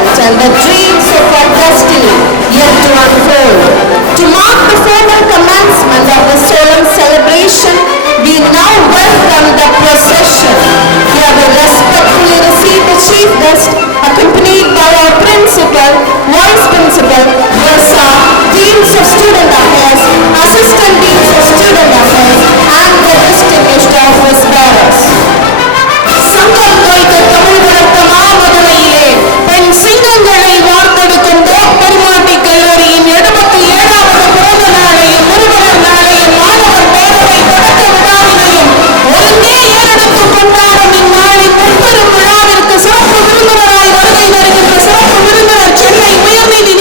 present and the dreams of our destiny yet to unfold. To mark the formal commencement of the solemn celebration, we now welcome the procession. Here we respectfully receive the chief guest, accompanied by our principal, vice principal, Versa, deans of student affairs, assistant deans of student affairs, and the distinguished office bearers. சங்கம் வைத்த தமிழ் வளர்த்த மாமதுரையிலே பெண் சிங்கங்களை வார்த்தெடுக்கும் பெருமாட்டி கல்லூரியின் 77வது பிறந்த நாளையும் முருகர் நாளையும் மாணவர் பேரவை தொடக்க விழாவினையும் ஒருங்கே ஏறெடுத்து கொண்டாடும் இந்நாளின் முன்பெரும் விழாவிற்கு சிறப்பு விருந்தினராய் வருகை தருகின்ற சிறப்பு விருந்தினர் சென்னை உயர்நீதி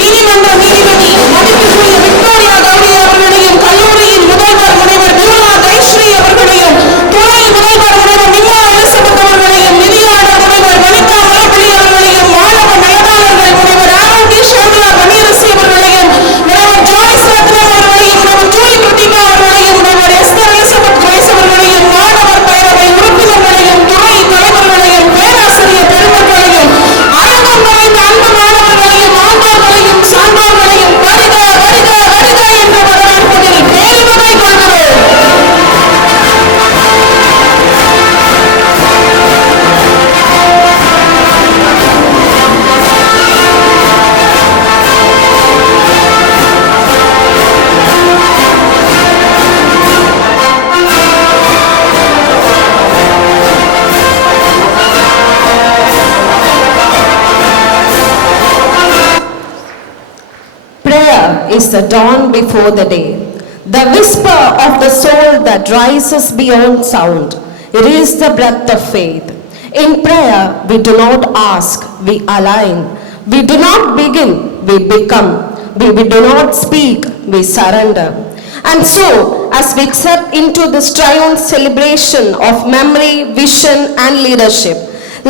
நீதிமன்ற நீதிபதி மதிப்பிற்குரிய விக்டோரியா கௌரி அவர்களையும் கல்லூரியின் முதல்வர் முனைவர் நிர்மலா ஜெயஸ்ரீ அவர்களையும் துணை முதல்வர் முனைவர் நிர்மலா எலிசபெத் அவர்களையும் நிதியாளர் முனைவர் வனிதா மலப்பள்ளி அவர்களையும் மாணவ நலனாளர்கள் முனைவர் ஆரோக்கிய ஷாமியா மணியரசி அவர்களையும் முனைவர் ஜாய்ஸ் ரத்னா அவர்களையும் முனைவர் ஜூலி கிருத்திகா அவர்களையும் முனைவர் எஸ்தர் எலிசபெத் கிரேஸ் அவர்களையும் மாணவர் பேரவை உறுப்பினர்களையும் துணை தலைவர்களையும் பேராசிரியர் பெருமக்களையும் அரங்கம் நிறைந்த அன்பு மாணவர்களையும் ஆண்டோர்களையும் சான்றோர்களையும் வருக வருக வருக என்று வரவேற்பதில் பெருமை கொள்கிறோம். Prayer is the dawn before the day, the whisper of the soul that rises beyond sound. It is the breath of faith. In prayer, we do not ask, we align. We do not begin, we become. We do not speak, we surrender. And so, as we step into this Triune celebration of memory, vision, and leadership,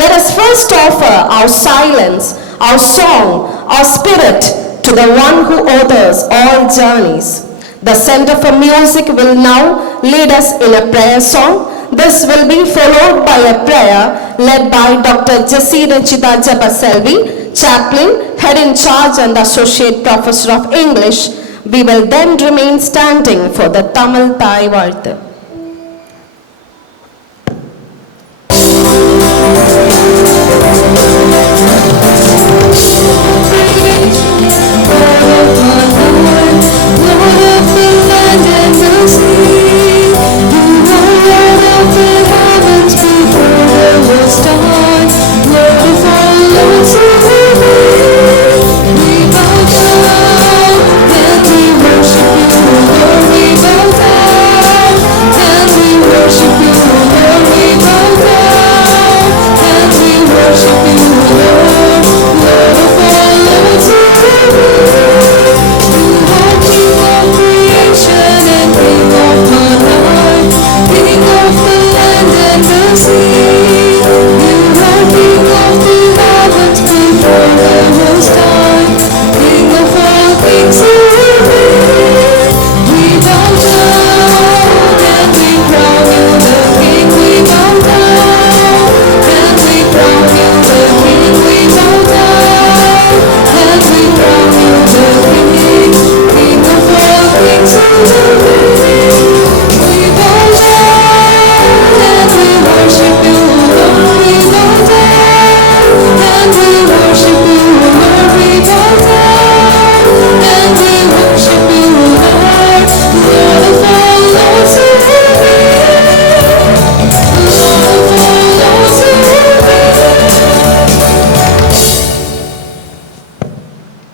let us first offer our silence, our song, our spirit to the one who authors all journeys. The Center for Music will now lead us in a prayer song. This will be followed by a prayer led by Dr. Jessie Rachita Jabaselvi, chaplain, head in charge and associate professor of English. We will then remain standing for the Tamil Thai Varthu.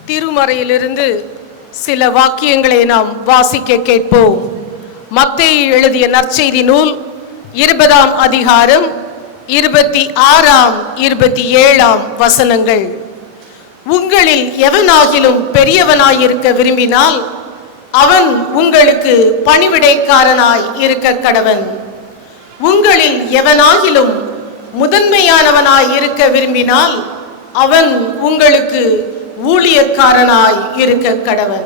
திருமறையிலிருந்து சில வாக்கியங்களை நாம் வாசிக்க கேட்போம். மத்தேயு எழுதிய நற்செய்தி நூல் 20ஆம் அதிகாரம் 26ஆம் 27ஆம் வசனங்கள். உங்களில் எவனாகிலும் பெரியவனாயிருக்க விரும்பினால் அவன் உங்களுக்கு பணிவிடைக்காரனாய் இருக்க கடவன். உங்களில் எவனாகிலும் முதன்மையானவனாய் இருக்க விரும்பினால் அவன் உங்களுக்கு ஊழியக்காரனாய் இருக்க கடவன்.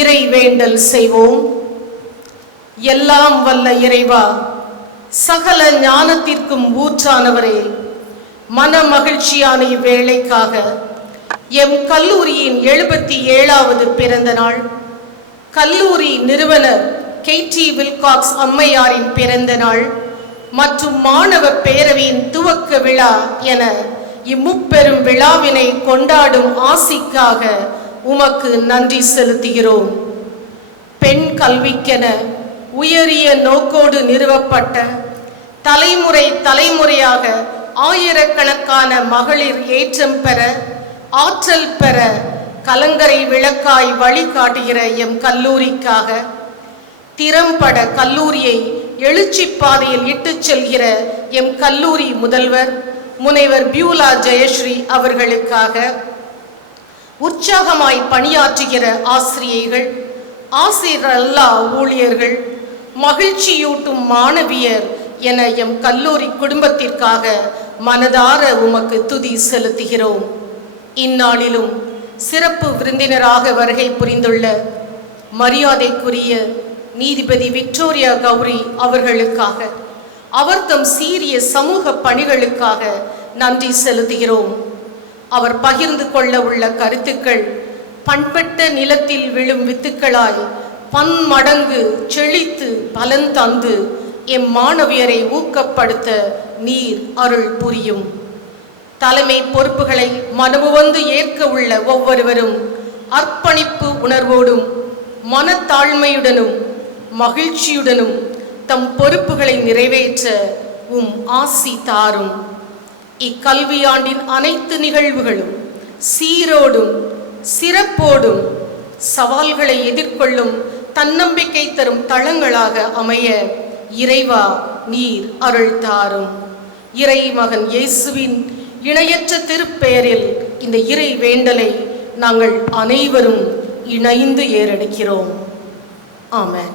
இறை வேண்டல் செய்வோம். எல்லாம் வல்ல இறைவா, சகல ஞானத்திற்கும் ஊற்றானவரே, மன மகிழ்ச்சியான இவ்வேளைக்காக எம் கல்லூரியின் 77வது பிறந்த நாள், கல்லூரி நிறுவனர் KT வில்காக்ஸ் அம்மையாரின் பிறந்த நாள் மற்றும் மாணவ பேரவையின் துவக்க விழா என இம்முப்பெரும் விழாவினை கொண்டாடும் ஆசிக்காக உமக்கு நன்றி செலுத்துகிறோம். பெண் கல்விக்கென உயரிய நோக்கோடு நிறுவப்பட்ட, தலைமுறையாக ஆயிரக்கணக்கான மகளிர் ஏற்றம் பெற, ஆற்றல் பெற கலங்கரை விளக்காய் வழிகாட்டுகிற எம் கல்லூரிக்காக, திறம்பட கல்லூரியை எழுச்சி பாதையில் இட்டுச் செல்கிற எம் கல்லூரி முதல்வர் முனைவர் பியூலா ஜெயஸ்ரீ அவர்களுக்காக, உற்சாகமாய் பணியாற்றுகிற ஆசிரியைகள், ஆசிரியர் அல்லா ஊழியர்கள், மகிழ்ச்சியூட்டும் மாணவியர் என எம் கல்லூரி குடும்பத்திற்காக மனதார உமக்கு துதி செலுத்துகிறோம். இந்நாளிலும் சிறப்பு விருந்தினராக வருகை புரிந்துள்ள மரியாதைக்குரிய நீதிபதி விக்டோரியா கௌரி அவர்களுக்காக, அவர் தம் சீரிய சமூக பணிகளுக்காக நன்றி செலுத்துகிறோம். அவர் பகிர்ந்து கொள்ள உள்ள கருத்துக்கள் பண்பட்ட நிலத்தில் விழும் வித்துக்களாய் பன்மடங்கு செழித்து பலன் தந்து எம் மாணவியரை ஊக்கப்படுத்த நீர் அருள் புரியும். தலைமை பொறுப்புகளை மனமுவந்து ஏற்க உள்ள ஒவ்வொருவரும் அர்ப்பணிப்பு உணர்வோடும் மனத்தாழ்மையுடனும் மகிழ்ச்சியுடனும் தம் பொறுப்புகளை நிறைவேற்ற ஆசி தாரும். இக்கல்வியாண்டின் அனைத்து நிகழ்வுகளும் சீரோடும் சிறப்போடும் சவால்களை எதிர்கொள்ளும் தன்னம்பிக்கை தரும் தளங்களாக அமைய இறைவா நீர் அருள் தாரும். இறை மகன் இயேசுவின் இணையற்ற திருப்பெயரில் இந்த இறை வேண்டலை நாங்கள் அனைவரும் இணைந்து ஏறெடுக்கிறோம். ஆமென்.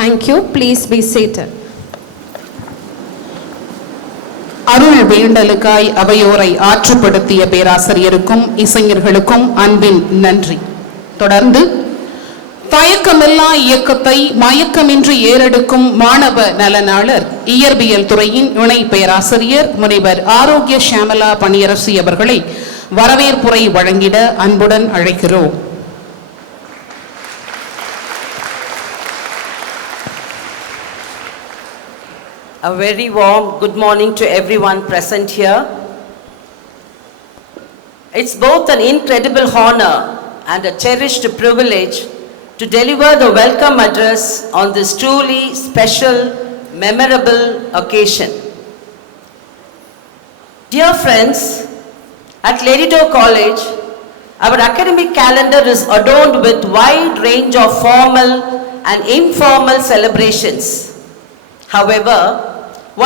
Thank you. Please be seated. அருள் வேண்டலுக்காய் அவையோரை ஆற்றுப்படுத்திய பேராசிரியருக்கும் இசைஞர்களுக்கும் அன்பின் நன்றி. தொடர்ந்து தயக்கமில்லா இயக்கத்தை மயக்கமின்றி ஏறெடுக்கும் மாணவ நலனாளர், இயற்பியல் துறையின் இணை பேராசிரியர் முனைவர் ஆரோக்கிய ஷியாமலா பணியரசி அவர்களை வரவேற்புரை வழங்கிட அன்புடன் அழைக்கிறோம். A very warm good morning to everyone present here. It's both an incredible honor and a cherished privilege to deliver the welcome address on this truly special, memorable occasion. Dear friends, at Lerido College, our academic calendar is adorned with wide range of formal and informal celebrations. However,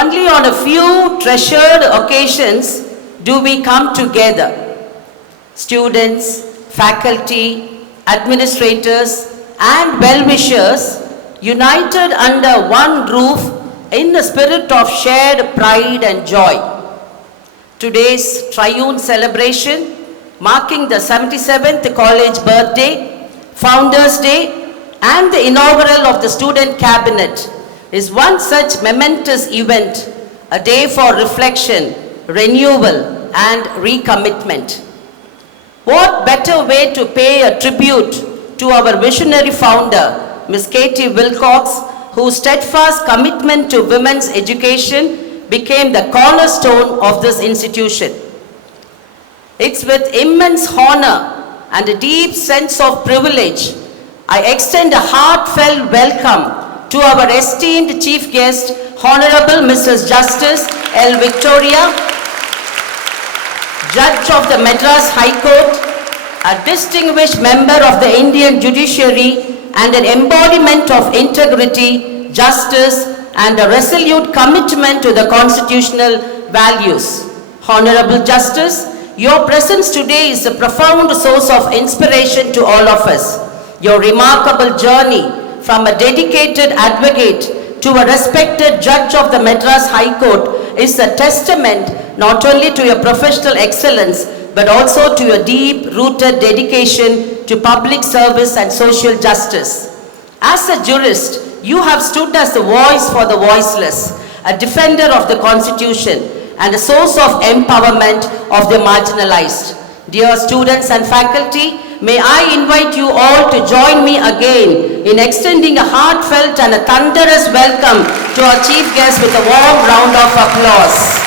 only on a few treasured occasions do we come together. Students, faculty, administrators, and well-wishers united under one roof in the spirit of shared pride and joy. Today's Triune celebration, marking the 77th college birthday, Founders' Day, and the inaugural of the student cabinet, is one such momentous event, a day for reflection, renewal, and recommitment. What better way to pay a tribute to our visionary founder, Ms. Katie Wilcox, whose steadfast commitment to women's education became the cornerstone of this institution. It's with immense honor and a deep sense of privilege, I extend a heartfelt welcome to our esteemed chief guest, Honorable Mrs. Justice L. Victoria, Judge of the Madras High Court, a distinguished member of the Indian judiciary and an embodiment of integrity, justice, and a resolute commitment to the constitutional values. Honorable Justice, your presence today is a profound source of inspiration to all of us. Your remarkable journey from a dedicated advocate to a respected judge of the Madras High Court is a testament not only to your professional excellence but also to your deep-rooted dedication to public service and social justice. As a jurist, you have stood as the voice for the voiceless, a defender of the Constitution, and a source of empowerment of the marginalized. Dear students and faculty, may I invite you all to join me again in extending a heartfelt and a thunderous welcome to our chief guest with a warm round of applause.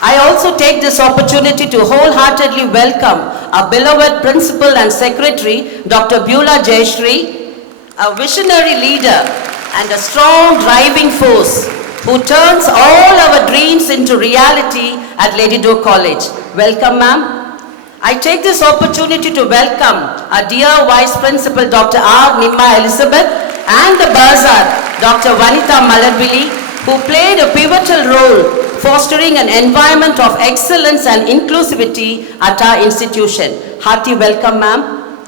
I also take this opportunity to wholeheartedly welcome our beloved Principal and Secretary, Dr. Beulah Jayashree, a visionary leader and a strong driving force who turns all our dreams into reality at Lady Doe College. Welcome, ma'am. I take this opportunity to welcome our dear Vice Principal, Dr. R. Nimma Elizabeth, and the Bursar, Dr. Vanitha Malarvili, who played a pivotal role fostering an environment of excellence and inclusivity at our institution. Hearty welcome, ma'am.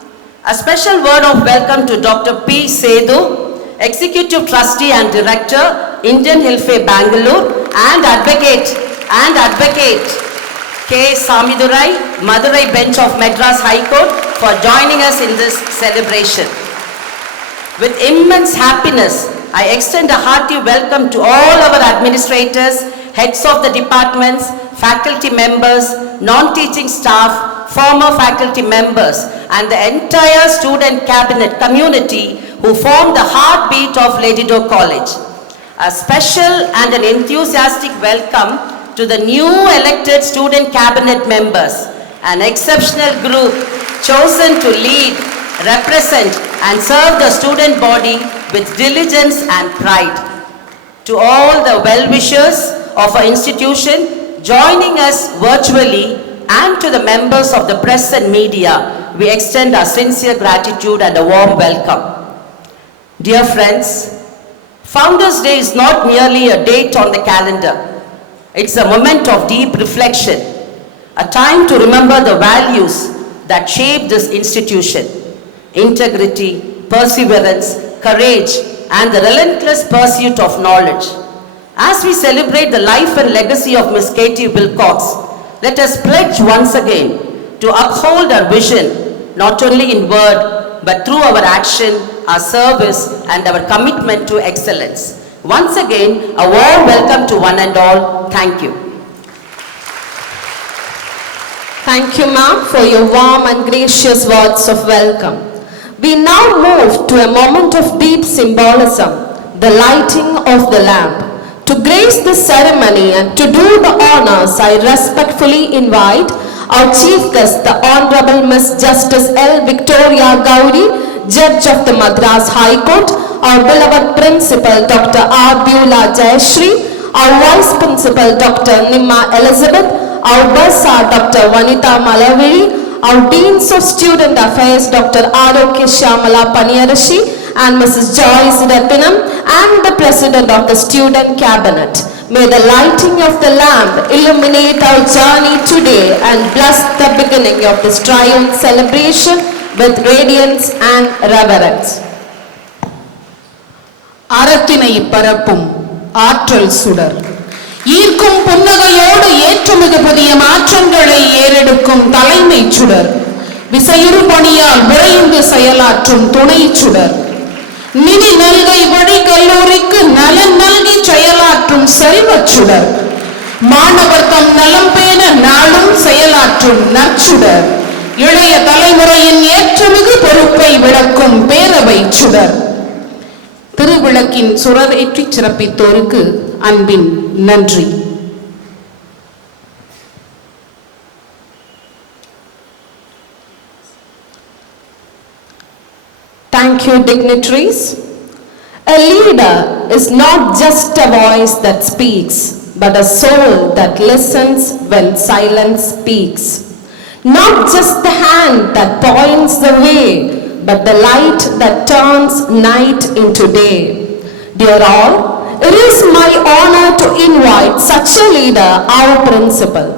A special word of welcome to Dr. P. Sethu, Executive Trustee and Director, Indian Hilfe Bangalore, and Advocate K. Samidurai, Madurai Bench of Madras High Court, for joining us in this celebration. With immense happiness, I extend a hearty welcome to all our administrators, heads of the departments, faculty members, non-teaching staff, former faculty members, and the entire student cabinet community who form the heartbeat of Lady Doe College. A special and an enthusiastic welcome to the new elected student cabinet members, an exceptional group chosen to lead, represent, and serve the student body with diligence and pride. To all the well-wishers of our institution joining us virtually, and to the members of the press and media, we extend our sincere gratitude and a warm welcome. Dear friends, Founders' Day is not merely a date on the calendar. It's a moment of deep reflection, a time to remember the values that shape this institution: integrity, perseverance, courage, and the relentless pursuit of knowledge. As we celebrate the life and legacy of Ms. Katie Wilcox, let us pledge once again to uphold our vision, not only in word, but through our action, our service, and our commitment to excellence. Once again, a warm welcome to one and all. Thank you. Thank you, ma'am, for your warm and gracious words of welcome. We now move to a moment of deep symbolism, the lighting of the lamp. To grace this ceremony and to do the honors, I respectfully invite our chief guest, the Honorable Miss Justice L. Victoria Gauri, Judge of the Madras High Court, our beloved Principal, Dr. R. Beulah Jayashree, our Vice Principal, Dr. Nimma Elizabeth, our Bursar, Dr. Vanitha Malarvili, our Deans of Student Affairs, Dr. R.O.K. Shyamala Paniyarashi, and Mrs. Joyce Rathinam, and the President of the Student Cabinet. May the lighting of the lamp illuminate our journey today and bless the beginning of this Triune celebration with radiance and reverence. அறத்தினை பரப்பும் ஆற்றல் சுடர், ஈர்க்கும் புன்னகையோடு ஏற்றுமிகு புதிய மாற்றங்களை ஏறெடுக்கும் தலைமை சுடர், விசையுறு பணியால் விரைந்து செயலாற்றும் துணை சுடர், நிதி நல்கை வழி கல்லூரிக்கு நலன் நல்கி செயலாற்றும் செல்வச் சுடர், மாணவர் தம் நலம் பேண நாளும் செயலாற்றும் நற்சுடர், இளைய தலைமுறையின் ஏற்றமிகு பொறுப்பை விளக்கும் பேரவை சுடர். திருவிளக்கின் சுடர் ஏற்றி சிறப்பித்தோருக்கு அன்பின் நன்றி. Thank you, dignitaries. A leader is not just a voice that speaks, but a soul that listens when silence speaks. Not just the hand that points the way, but the light that turns night into day. Dear all, it is my honor to invite such a leader, our principal,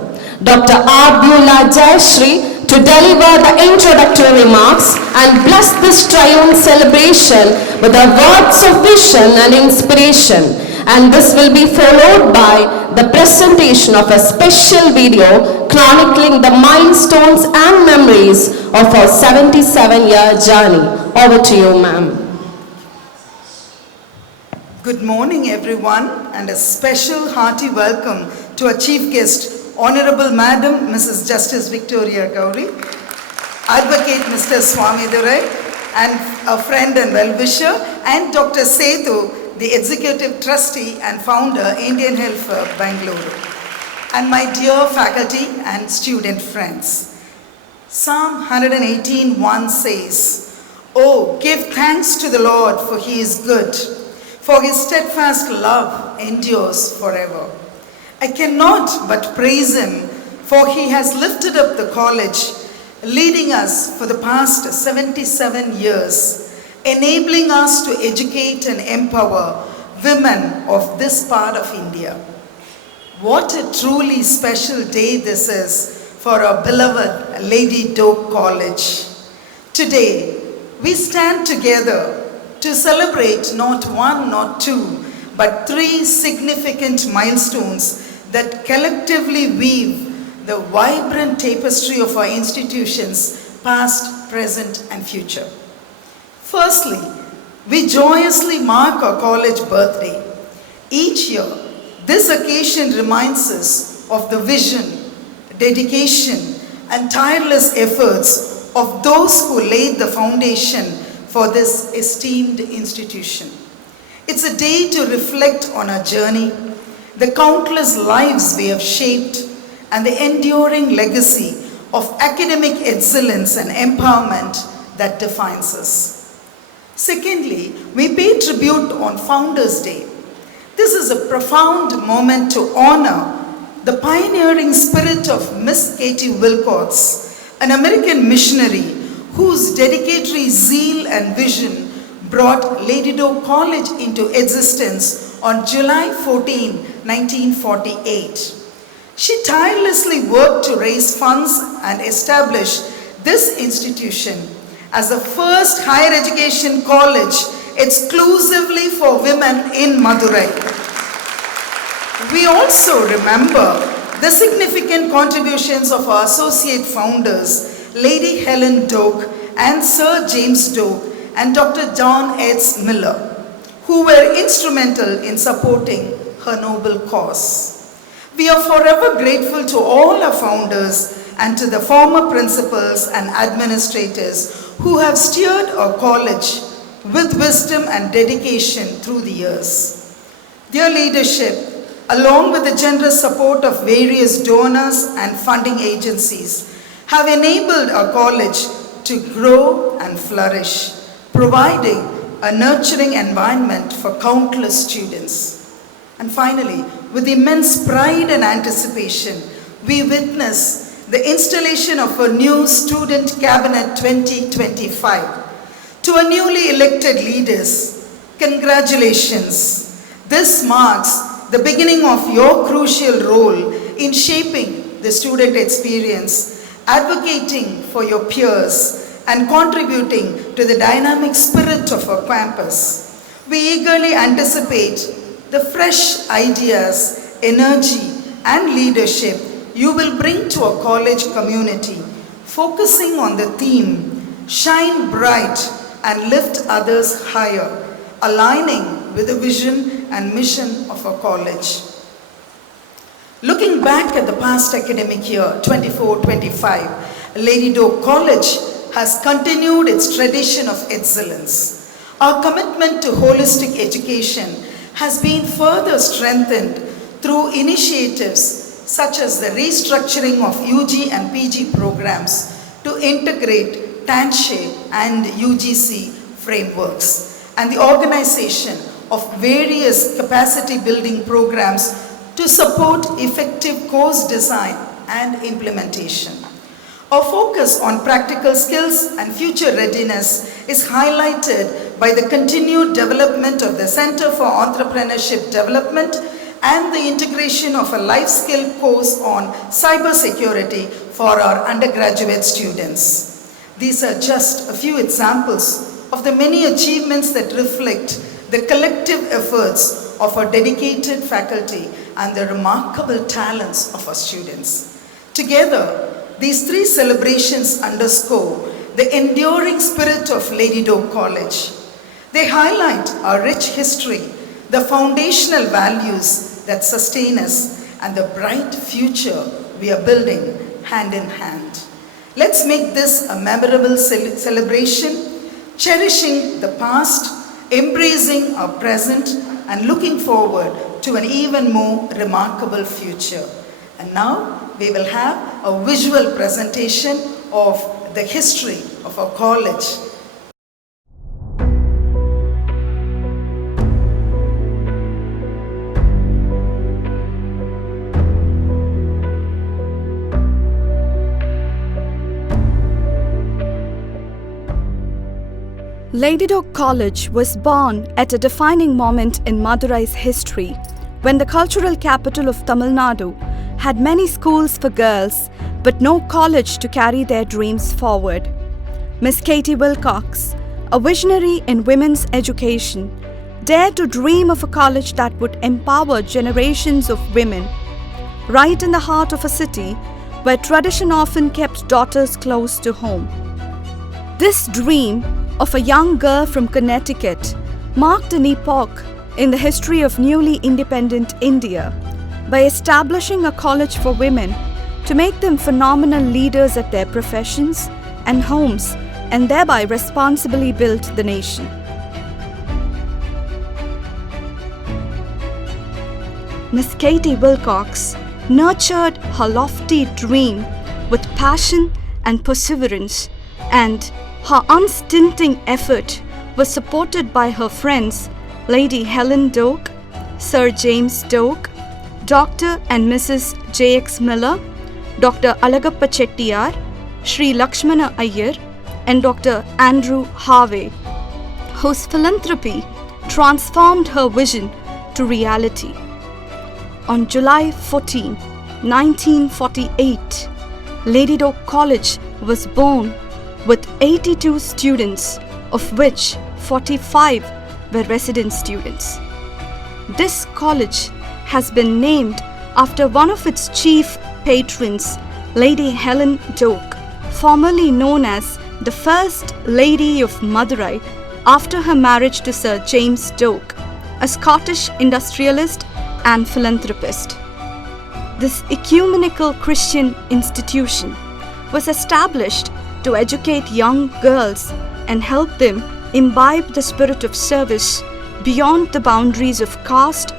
Dr. Abdullah Jayashri, to deliver the introductory remarks and bless this Triune celebration with the words of vision and inspiration. And this will be followed by the presentation of a special video chronicling the milestones and memories of our 77-year journey. Over to you, ma'am. Good morning, everyone, and a special hearty welcome to our chief guest, Honorable Madam Mrs. Justice Victoria Gauri, Advocate Mr. Swami Durai, and a friend and well-wisher, and Dr. Sethu, the Executive Trustee and Founder, Indian Health Bangalore, and my dear faculty and student friends. Psalm 118:1 says, "Oh, give thanks to the Lord, for he is good, for his steadfast love endures forever." I cannot but praise him, for he has lifted up the college, leading us for the past 77 years, enabling us to educate and empower women of this part of India. What a truly special day this is for our beloved Lady Doak College. Today, we stand together to celebrate not one, not two, but 3 significant milestones that collectively weave the vibrant tapestry of our institutions, past, present, and future. Firstly, we joyously mark our college birthday. Each year, this occasion reminds us of the vision, dedication, and tireless efforts of those who laid the foundation for this esteemed institution. It's a day to reflect on our journey, the countless lives we have shaped, and the enduring legacy of academic excellence and empowerment that defines us. Secondly, we pay tribute on Founders' Day. This is a profound moment to honor the pioneering spirit of Miss Katie Wilcox, an American missionary whose dedicatory zeal and vision brought Lady Doak College into existence on July 14, 1948. She tirelessly worked to raise funds and establish this institution as the first higher education college exclusively for women in Madurai. We also remember the significant contributions of our associate founders, Lady Helen Doak and Sir James Doak and Dr. John Ed's Miller, who were instrumental in supporting her noble cause. We are forever grateful to all our founders and to the former principals and administrators who have steered our college with wisdom and dedication through the years. Their leadership, along with the generous support of various donors and funding agencies, have enabled our college to grow and flourish, providing a nurturing environment for countless students. And finally, with immense pride and anticipation, we witness the installation of a new Student Cabinet 2025. To our newly elected leaders, congratulations. This marks the beginning of your crucial role in shaping the student experience, advocating for your peers, and contributing to the dynamic spirit of our campus. We eagerly anticipate the fresh ideas, energy, and leadership you will bring to our college community, focusing on the theme, "Shine bright and lift others higher," aligning with the vision and mission of our college. Looking back at the past academic year, 24-25, Lady Doak College has continued its tradition of excellence. Our commitment to holistic education has been further strengthened through initiatives such as the restructuring of UG and PG programs to integrate TANSHE and UGC frameworks, and the organization of various capacity building programs to support effective course design and implementation. Our focus on practical skills and future readiness is highlighted by the continued development of the Center for Entrepreneurship Development and the integration of a life skill course on cybersecurity for our undergraduate students. These are just a few examples of the many achievements that reflect the collective efforts of our dedicated faculty and the remarkable talents of our students. Together, these three celebrations underscore the enduring spirit of Lady Doak College. They highlight our rich history, the foundational values that sustain us, and the bright future we are building hand in hand. Let's make this a memorable celebration, cherishing the past, embracing our present, and looking forward to an even more remarkable future. And now we will have a visual presentation of the history of our college. Lady Doak College was born at a defining moment in Madurai's history, when the cultural capital of Tamil Nadu had many schools for girls but no college to carry their dreams forward. Miss Katie Wilcox, a visionary in women's education, dared to dream of a college that would empower generations of women, right in the heart of a city where tradition often kept daughters close to home. This dream of a young girl from Connecticut marked an epoch in the history of newly independent India by establishing a college for women to make them phenomenal leaders at their professions and homes, and thereby responsibly build the nation. Miss Katie Wilcox nurtured her lofty dream with passion and perseverance, and her unstinting effort was supported by her friends Lady Helen Doak, Sir James Doak, Dr. and Mrs. J.X. Miller, Dr. Alagappa Chettiar, Sri Lakshmana Iyer, and Dr. Andrew Harvey, whose philanthropy transformed her vision to reality. On July 14, 1948, Lady Doak College was born with 82 students, of which 45 were resident students. This college has been named after one of its chief patrons, Lady Helen Doak, formerly known as the First Lady of Madurai after her marriage to Sir James Doak, a Scottish industrialist and philanthropist. This ecumenical Christian institution was established to educate young girls and help them imbibe the spirit of service beyond the boundaries of caste,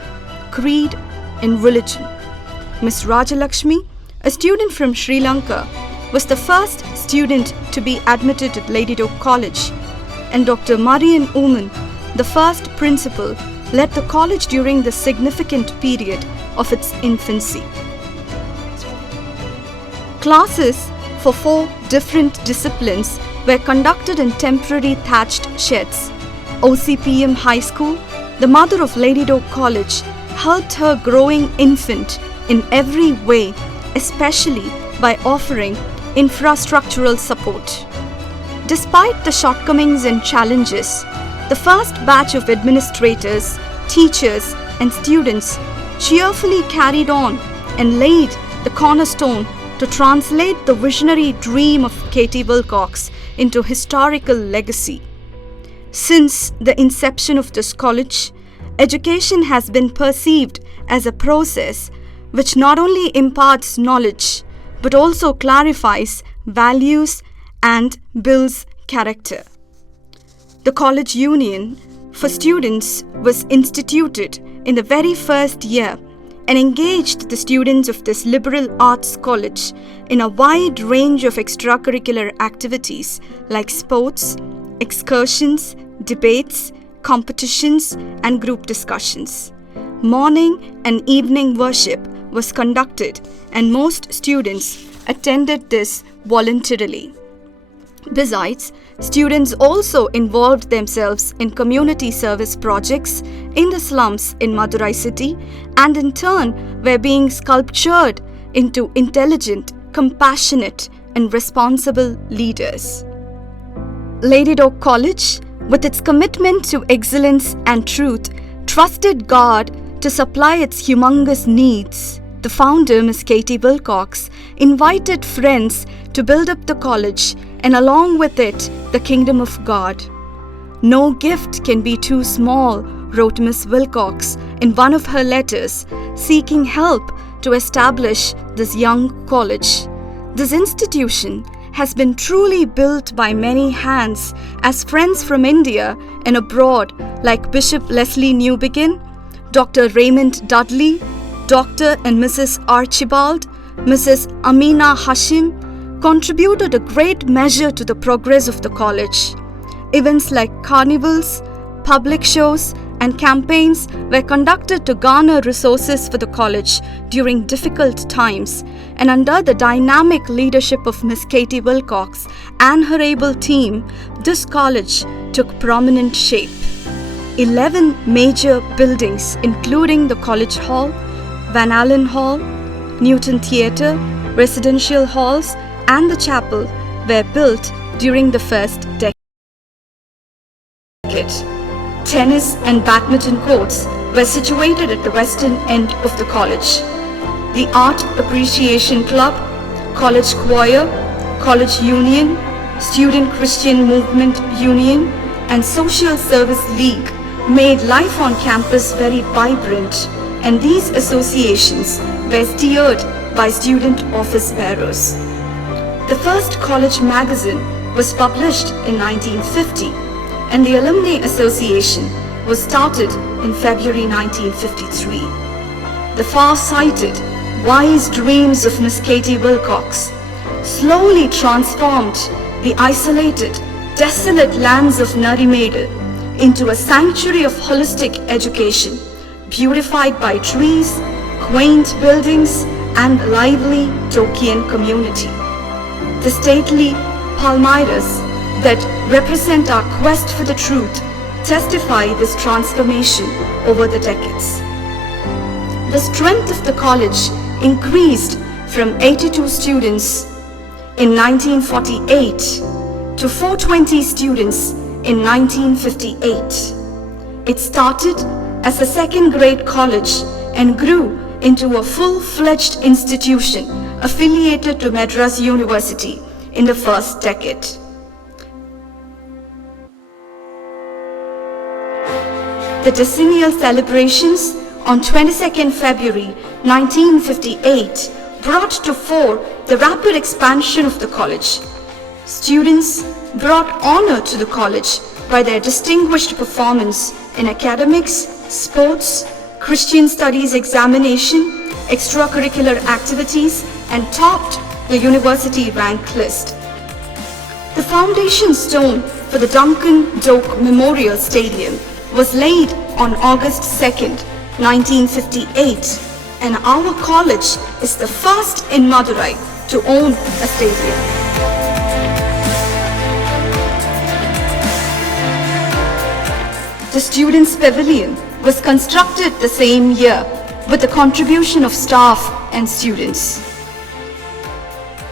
creed, and religion. Miss Rajalakshmi, a student from Sri Lanka, was the first student to be admitted at Lady Doak College, and Dr. Marian Oomen, the first principal, led the college during the significant period of its infancy. Classes for 4 different disciplines were conducted in temporary thatched sheds. OCPM High School, the mother of Lady Doak College, helped her growing infant in every way, especially by offering infrastructural support. Despite the shortcomings and challenges, the first batch of administrators, teachers, and students cheerfully carried on and laid the cornerstone to translate the visionary dream of Katie Wilcox into historical legacy. Since the inception of this college, education has been perceived as a process which not only imparts knowledge but also clarifies values and builds character. The College Union for Students was instituted in the very first year and engaged the students of this liberal arts college in a wide range of extracurricular activities like sports, excursions, debates, competitions, and group discussions. Morning and evening worship was conducted, and most students attended this voluntarily. Besides, students also involved themselves in community service projects in the slums in Madurai city, and in turn were being sculptured into intelligent, compassionate, and responsible leaders. Lady Doak College, with its commitment to excellence and truth, trusted God to supply its humongous needs. The founder, Miss Katie Wilcox, invited friends to build up the college and along with it, the kingdom of God. No gift can be too small, wrote Miss Wilcox in one of her letters, seeking help to establish this young college. This institution has been truly built by many hands as friends from India and abroad like Bishop Leslie Newbegin, Dr. Raymond Dudley, Dr. and Mrs. Archibald, Mrs. Amina Hashim, contributed a great measure to the progress of the college. Events like carnivals, public shows, and campaigns were conducted to garner resources for the college during difficult times, and under the dynamic leadership of Miss Katie Wilcox and her able team, this college took prominent shape. 11 major buildings, including the College Hall, Van Allen Hall, Newton Theatre, residential halls, and the chapel, were built during the first decade. Tennis and badminton courts were situated at the western end of the college. The Art Appreciation Club, College Choir, College Union, Student Christian Movement Union, and Social Service League made life on campus very vibrant, and these associations were steered by student office bearers. The first college magazine was published in 1950, and the Alumni Association was started in February 1953. The far-sighted, wise dreams of Miss Katie Wilcox slowly transformed the isolated, desolate lands of Narimede into a sanctuary of holistic education, beautified by trees, quaint buildings, and lively Tokian community. The stately palmyras that represent our quest for the truth testify this transformation over the decades. The strength of the college increased from 82 students in 1948 to 420 students in 1958. It started as a second-grade college and grew into a full-fledged institution affiliated to Madras University in the first decade. The decennial celebrations on 22nd February 1958 brought to fore the rapid expansion of the college. Students brought honor to the college by their distinguished performance in academics, sports, Christian studies examination, extracurricular activities, and topped the university rank list. The foundation stone for the Duncan Doak Memorial Stadium was laid on August 2nd, 1958, and our college is the first in Madurai to own a stadium. The Students' Pavilion was constructed the same year with the contribution of staff and students.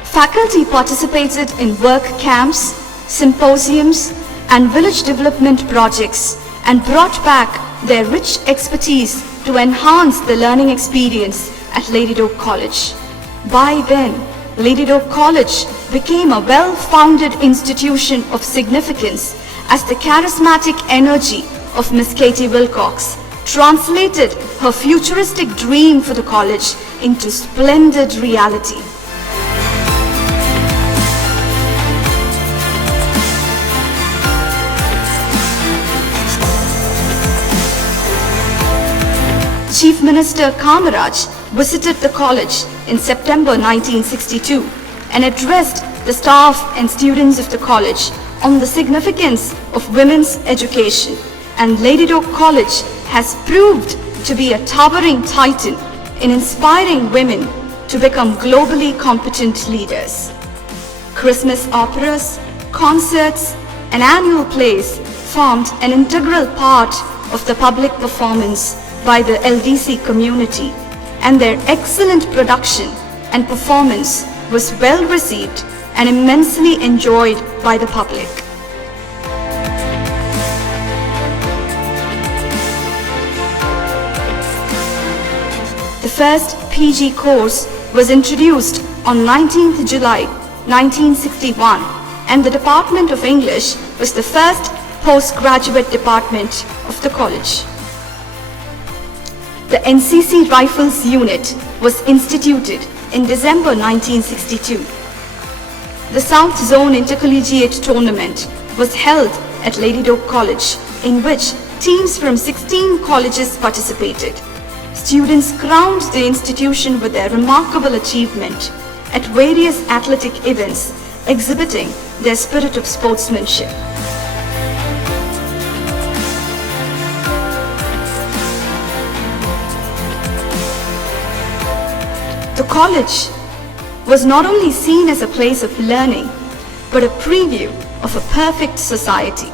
Faculty participated in work camps, symposiums, and village development projects and brought back their rich expertise to enhance the learning experience at Lady Doak College. By then, Lady Doak College became a well-founded institution of significance as the charismatic energy of Miss Katie Wilcox translated her futuristic dream for the college into splendid reality. Chief Minister Kamaraj visited the college in September 1962 and addressed the staff and students of the college on the significance of women's education, and Lady Doak College has proved to be a towering titan in inspiring women to become globally competent leaders. Christmas operas, concerts, and annual plays formed an integral part of the public performance by the LDC community, and their excellent production and performance was well received and immensely enjoyed by the public. The first PG course was introduced on 19th July 1961, and the Department of English was the first postgraduate department of the college. The NCC Rifles Unit was instituted in December 1962. The South Zone Intercollegiate Tournament was held at Lady Doak College, in which teams from 16 colleges participated. Students crowned the institution with their remarkable achievement at various athletic events, exhibiting their spirit of sportsmanship. The college was not only seen as a place of learning, but a preview of a perfect society.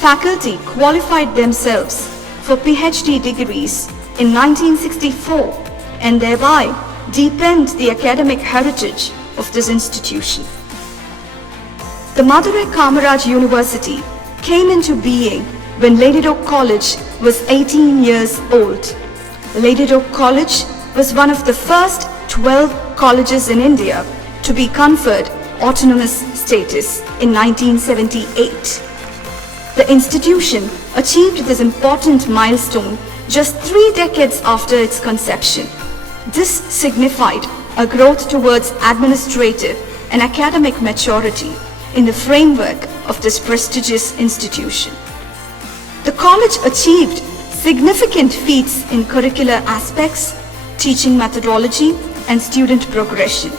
Faculty qualified themselves for PhD degrees in 1964 and thereby deepened the academic heritage of this institution. The Madurai Kamaraj University came into being when Lady Doak College was 18 years old. Lady Doak College was one of the first 12 colleges in India to be conferred autonomous status in 1978. The institution achieved this important milestone just 3 decades after its conception. This signified a growth towards administrative and academic maturity in the framework of this prestigious institution. The college achieved significant feats in curricular aspects, teaching methodology, and student progression.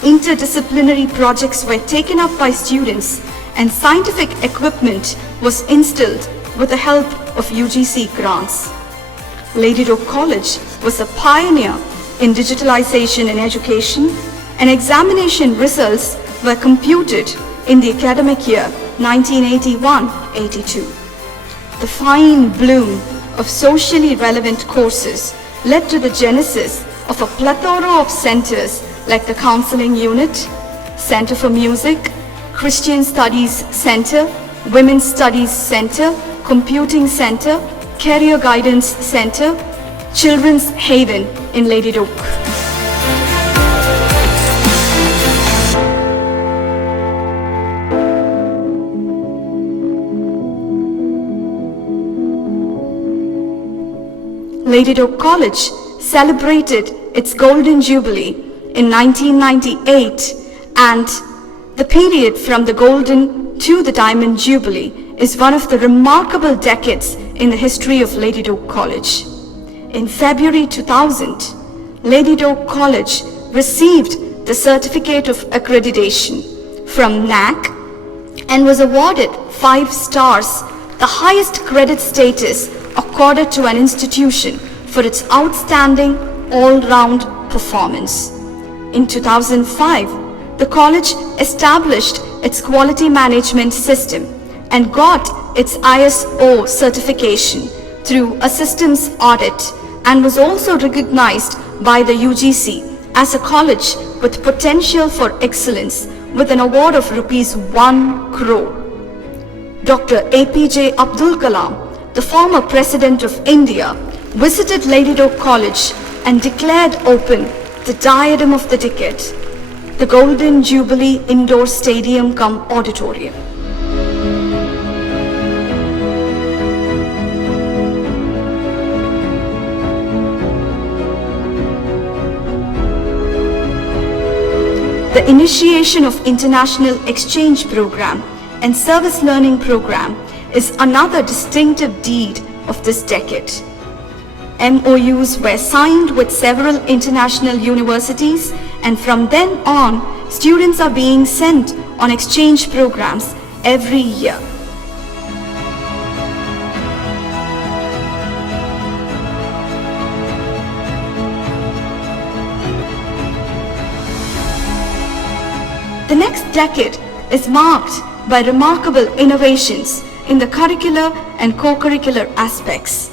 Interdisciplinary projects were taken up by students, and scientific equipment was instilled with the help of UGC grants. Lady Doak College was a pioneer in digitalization in education, and examination results were computed in the academic year 1981-82. The fine bloom of socially relevant courses led to the genesis of a plethora of centers like the Counseling Unit, Center for Music, Christian Studies Center, Women's Studies Center, Computing Center, Career Guidance Center, Children's Haven in Lady Doak. Lady Doak College celebrated its Golden Jubilee in 1998, and the period from the Golden to the Diamond Jubilee is one of the remarkable decades in the history of Lady Doak College. In February 2000, Lady Doak College received the Certificate of Accreditation from NAC and was awarded 5 stars, the highest credit status accorded to an institution for its outstanding all-round performance. In 2005, the college established its quality management system and got its ISO certification through a systems audit, and was also recognized by the UGC as a college with potential for excellence with an award of ₹1 crore. Dr. APJ Abdul Kalam, the former President of India, visited Lady Doak College and declared open the diadem of the decade, the Golden Jubilee Indoor Stadium cum Auditorium. the initiation of international exchange program and service learning program is another distinctive deed of this decade. MOUs were signed with several international universities, and from then on, students are being sent on exchange programs every year. The next decade is marked by remarkable innovations in the curricular and co-curricular aspects.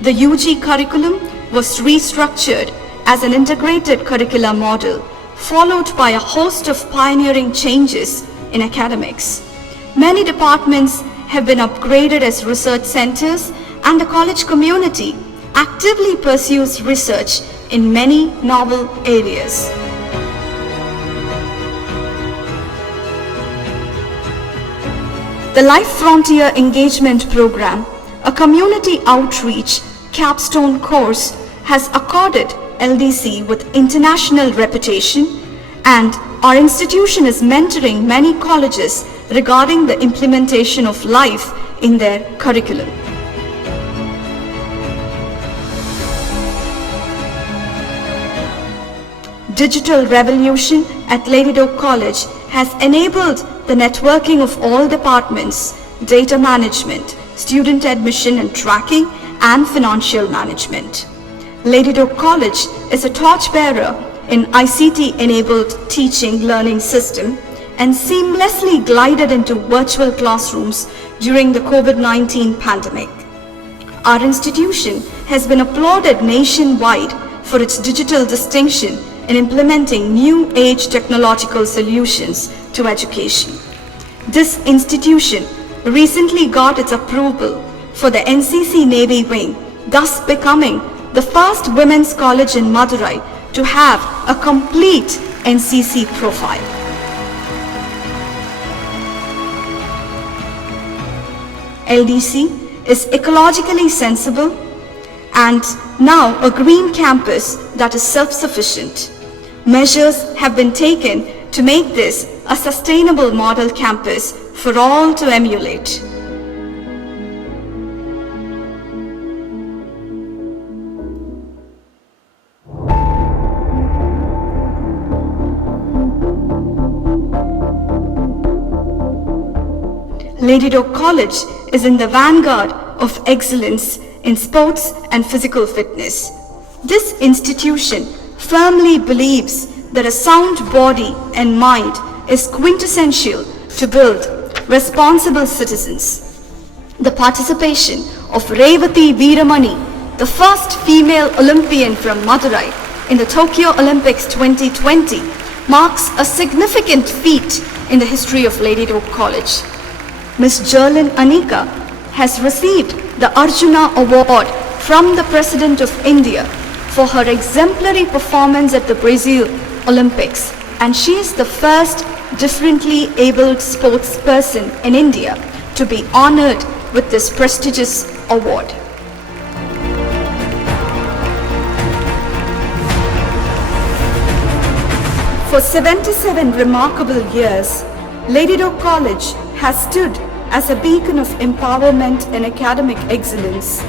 The UG curriculum was restructured as an integrated curricular model, followed by a host of pioneering changes in academics. Many departments have been upgraded as research centers, and the college community actively pursues research in many novel areas. The Life Frontier Engagement Program, a community outreach capstone course, has accorded LDC with international reputation, and our institution is mentoring many colleges regarding the implementation of life in their curriculum. Digital revolution at Lady Doak College has enabled the networking of all departments, data management, student admission and tracking, and financial management. Lady Doak College is a torchbearer in ICT-enabled teaching learning system and seamlessly glided into virtual classrooms during the COVID-19 pandemic. Our institution has been applauded nationwide for its digital distinction in implementing new age technological solutions to education. This institution recently got its approval for the NCC Navy Wing, thus becoming the first women's college in Madurai to have a complete NCC profile. LDC is ecologically sensible and now a green campus that is self-sufficient. Measures have been taken to make this a sustainable model campus for all to emulate. Lady Doak College is in the vanguard of excellence in sports and physical fitness. This institution firmly believes that a sound body and mind is quintessential to build responsible citizens. The participation of Revati Veeramani, the first female Olympian from Madurai in the Tokyo Olympics 2020, marks a significant feat in the history of Lady Doak College. Ms. Jerlyn Anika has received the Arjuna Award from the President of India for her exemplary performance at the Brazil Olympics, and she is the first differently abled sports person in India to be honored with this prestigious award. For 77 remarkable years, Lady Doak College has stood as a beacon of empowerment and academic excellence,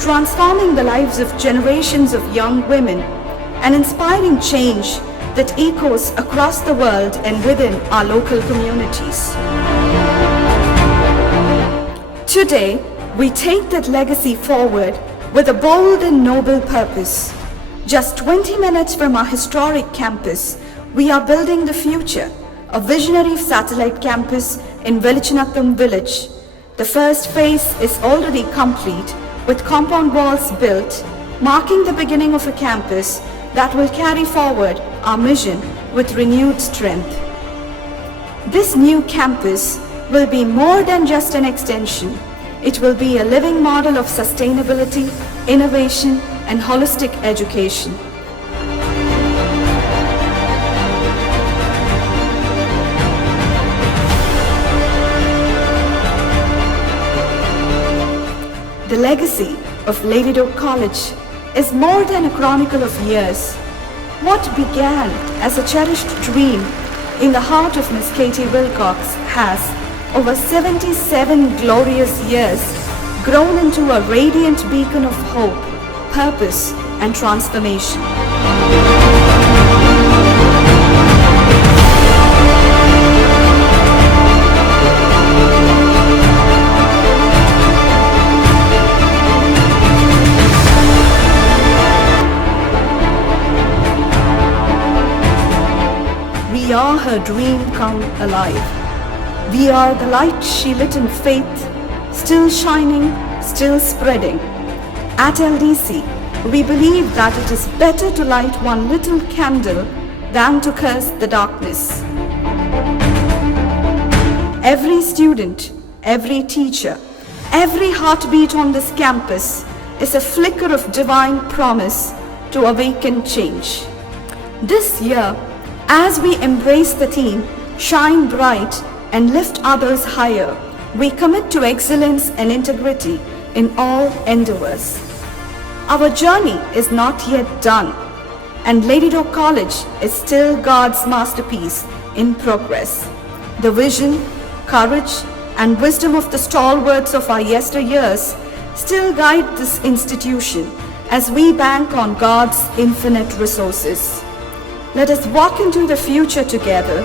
transforming the lives of generations of young women and inspiring change that echoes across the world and within our local communities. Today, we take that legacy forward with a bold and noble purpose. Just 20 minutes from our historic campus, we are building the future, a visionary satellite campus in Velichanattam village. The first phase is already complete, with compound walls built, marking the beginning of a campus that will carry forward our mission with renewed strength. This new campus will be more than just an extension. It will be a living model of sustainability, innovation, and holistic education. The legacy of Lady Doak College is more than a chronicle of years. What began as a cherished dream in the heart of Miss Katie Wilcox has, over 77 glorious years, grown into a radiant beacon of hope, purpose, and transformation. We are her dream come alive. We are the light she lit in faith, still shining, still spreading. At LDC, we believe that it is better to light one little candle than to curse the darkness. Every student, every teacher, every heartbeat on this campus is a flicker of divine promise to awaken change. This year, as we embrace the theme, Shine Bright and Lift Others Higher, we commit to excellence and integrity in all endeavors. Our journey is not yet done, and Lady Doak College is still God's masterpiece in progress. The vision, courage, and wisdom of the stalwarts of our yesteryears still guide this institution as we bank on God's infinite resources. Let us walk into the future together,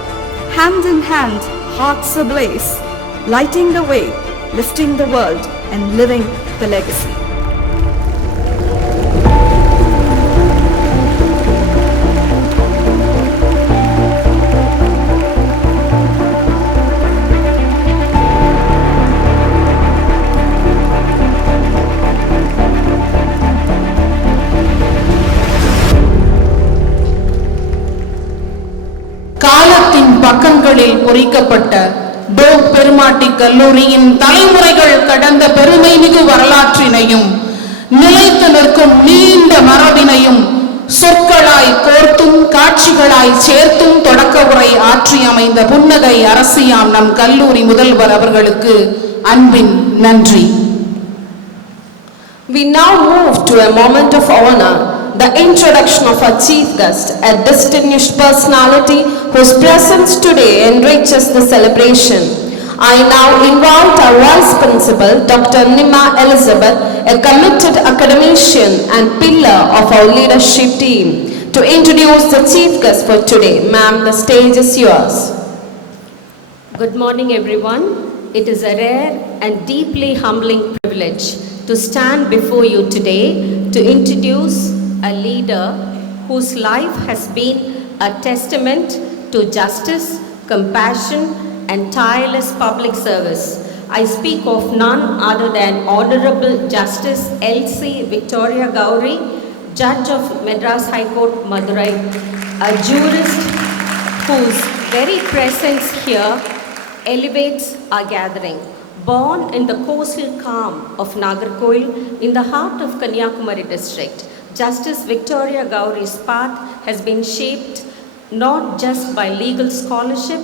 hand in hand, hearts ablaze, lighting the way, lifting the world, and living the legacy. காலத்தின் பக்கங்களில் பொறிக்கப்பட்ட டோக் பெருமாட்டி கல்லூரியின் தலைமுறைகள் கடந்த பெருமை மிகு வரலாற்றினையும் நிலைத்து நிற்கும் நீண்ட மரபினையும் சொற்களாய் கோர்த்தும் காட்சிகளாய் சேர்த்தும் தொடக்க உரை ஆற்றி அமைந்த புன்னகை அரசியாம் நம் கல்லூரி முதல்வர் அவர்களுக்கு அன்பின் நன்றி. We now move to a moment of honor, the introduction of our chief guest, a distinguished personality whose presence today enriches the celebration. I now invite our Vice Principal, Dr. Nima Elizabeth, a committed academician and pillar of our leadership team, to introduce the chief guest for today. Ma'am, the stage is yours. Good morning, everyone. It is a rare and deeply humbling privilege to stand before you today to introduce a leader whose life has been a testament to justice, compassion, and tireless public service. I speak of none other than Honorable Justice L.C. Victoria Gowri, Judge of Madras High Court, Madurai, a jurist whose very presence here elevates our gathering. Born in the coastal calm of Nagarkoil in the heart of Kanyakumari district, Justice Victoria Gowri's path has been shaped not just by legal scholarship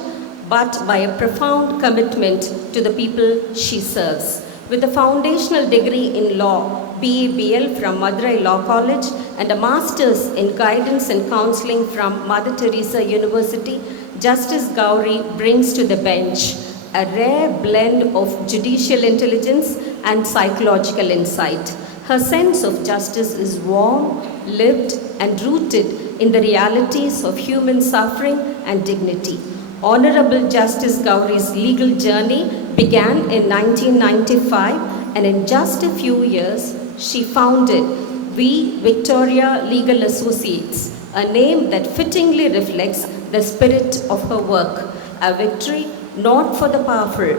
but by a profound commitment to the people she serves. With a foundational degree in law, BA/BL from Madurai Law College and a master's in guidance and counseling from Mother Teresa University, Justice Gowri brings to the bench a rare blend of judicial intelligence and psychological insight. Her sense of justice is warm, lived, and rooted in the realities of human suffering and dignity. Honorable Justice Gowri's legal journey began in 1995, and in just a few years, she founded We Victoria Legal Associates, a name that fittingly reflects the spirit of her work, a victory not for the powerful,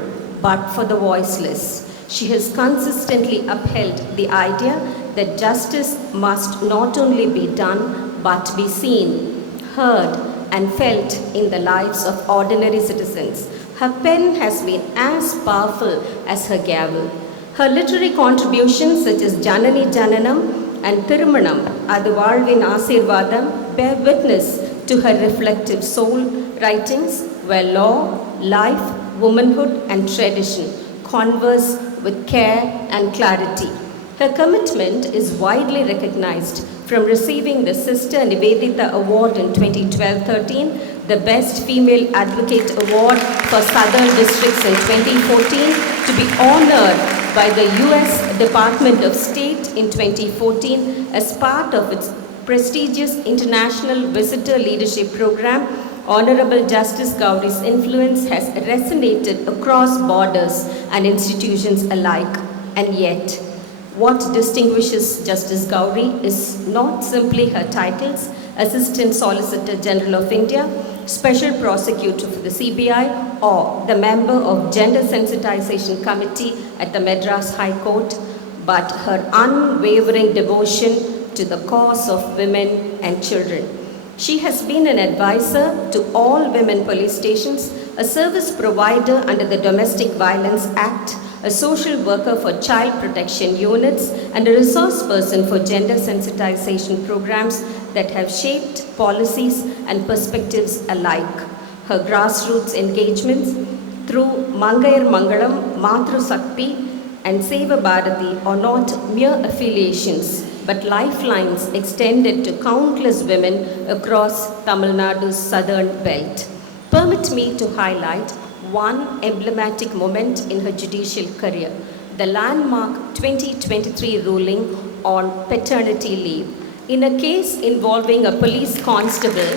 but for the voiceless. She has consistently upheld the idea that justice must not only be done, but be seen, heard, and felt in the lives of ordinary citizens. Her pen has been as powerful as her gavel. Her literary contributions such as Janani Jananam and Thirumanam Adu Vaalvin Aasirvadam bear witness to her reflective soul writings where law, life, womanhood, and tradition converse with care and clarity. Her commitment is widely recognized from receiving the Sister Nivedita Award in 2012-13, the Best Female Advocate Award for Southern Districts in 2014, to be honored by the U.S. Department of State in 2014 as part of its prestigious International Visitor Leadership Program. Honorable Justice Gowrie's influence has resonated across borders and institutions alike. And yet, what distinguishes Justice Gowrie is not simply her titles: Assistant Solicitor General of India, Special Prosecutor for the CBI, or the member of Gender Sensitization Committee at the Madras High Court, but her unwavering devotion to the cause of women and children. She has been an advisor to all women police stations, a service provider under the Domestic Violence Act, a social worker for child protection units, and a resource person for gender sensitization programs that have shaped policies and perspectives alike. Her grassroots engagements through Mangayar Mangalam, Matru Sakti, and Seva Bharati are not mere affiliations, but lifelines extended to countless women across Tamil Nadu's southern belt. Permit me to highlight one emblematic moment in her judicial career: the landmark 2023 ruling on paternity leave. In a case involving a police constable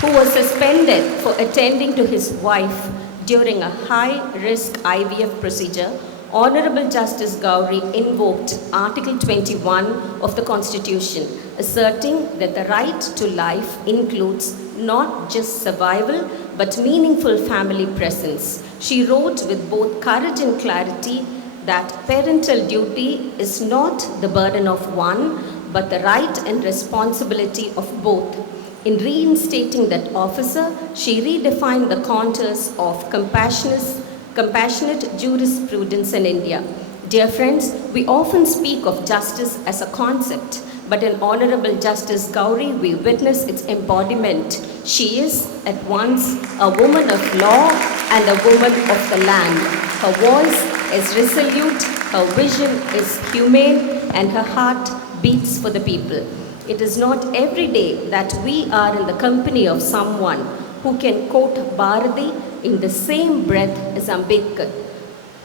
who was suspended for attending to his wife during a high-risk IVF procedure, Honorable Justice Gowrie invoked Article 21 of the Constitution, asserting that the right to life includes not just survival, but meaningful family presence. She wrote with both courage and clarity that parental duty is not the burden of one, but the right and responsibility of both. In reinstating that officer, she redefined the contours of compassionate jurisprudence in India. Dear friends, we often speak of justice as a concept, but in Honorable Justice Gowrie, we witness its embodiment. She is at once a woman of law and a woman of the land. Her voice is resolute, her vision is humane, and her heart beats for the people. It is not every day that we are in the company of someone who can quote Bharati in the same breath as Ambedkar,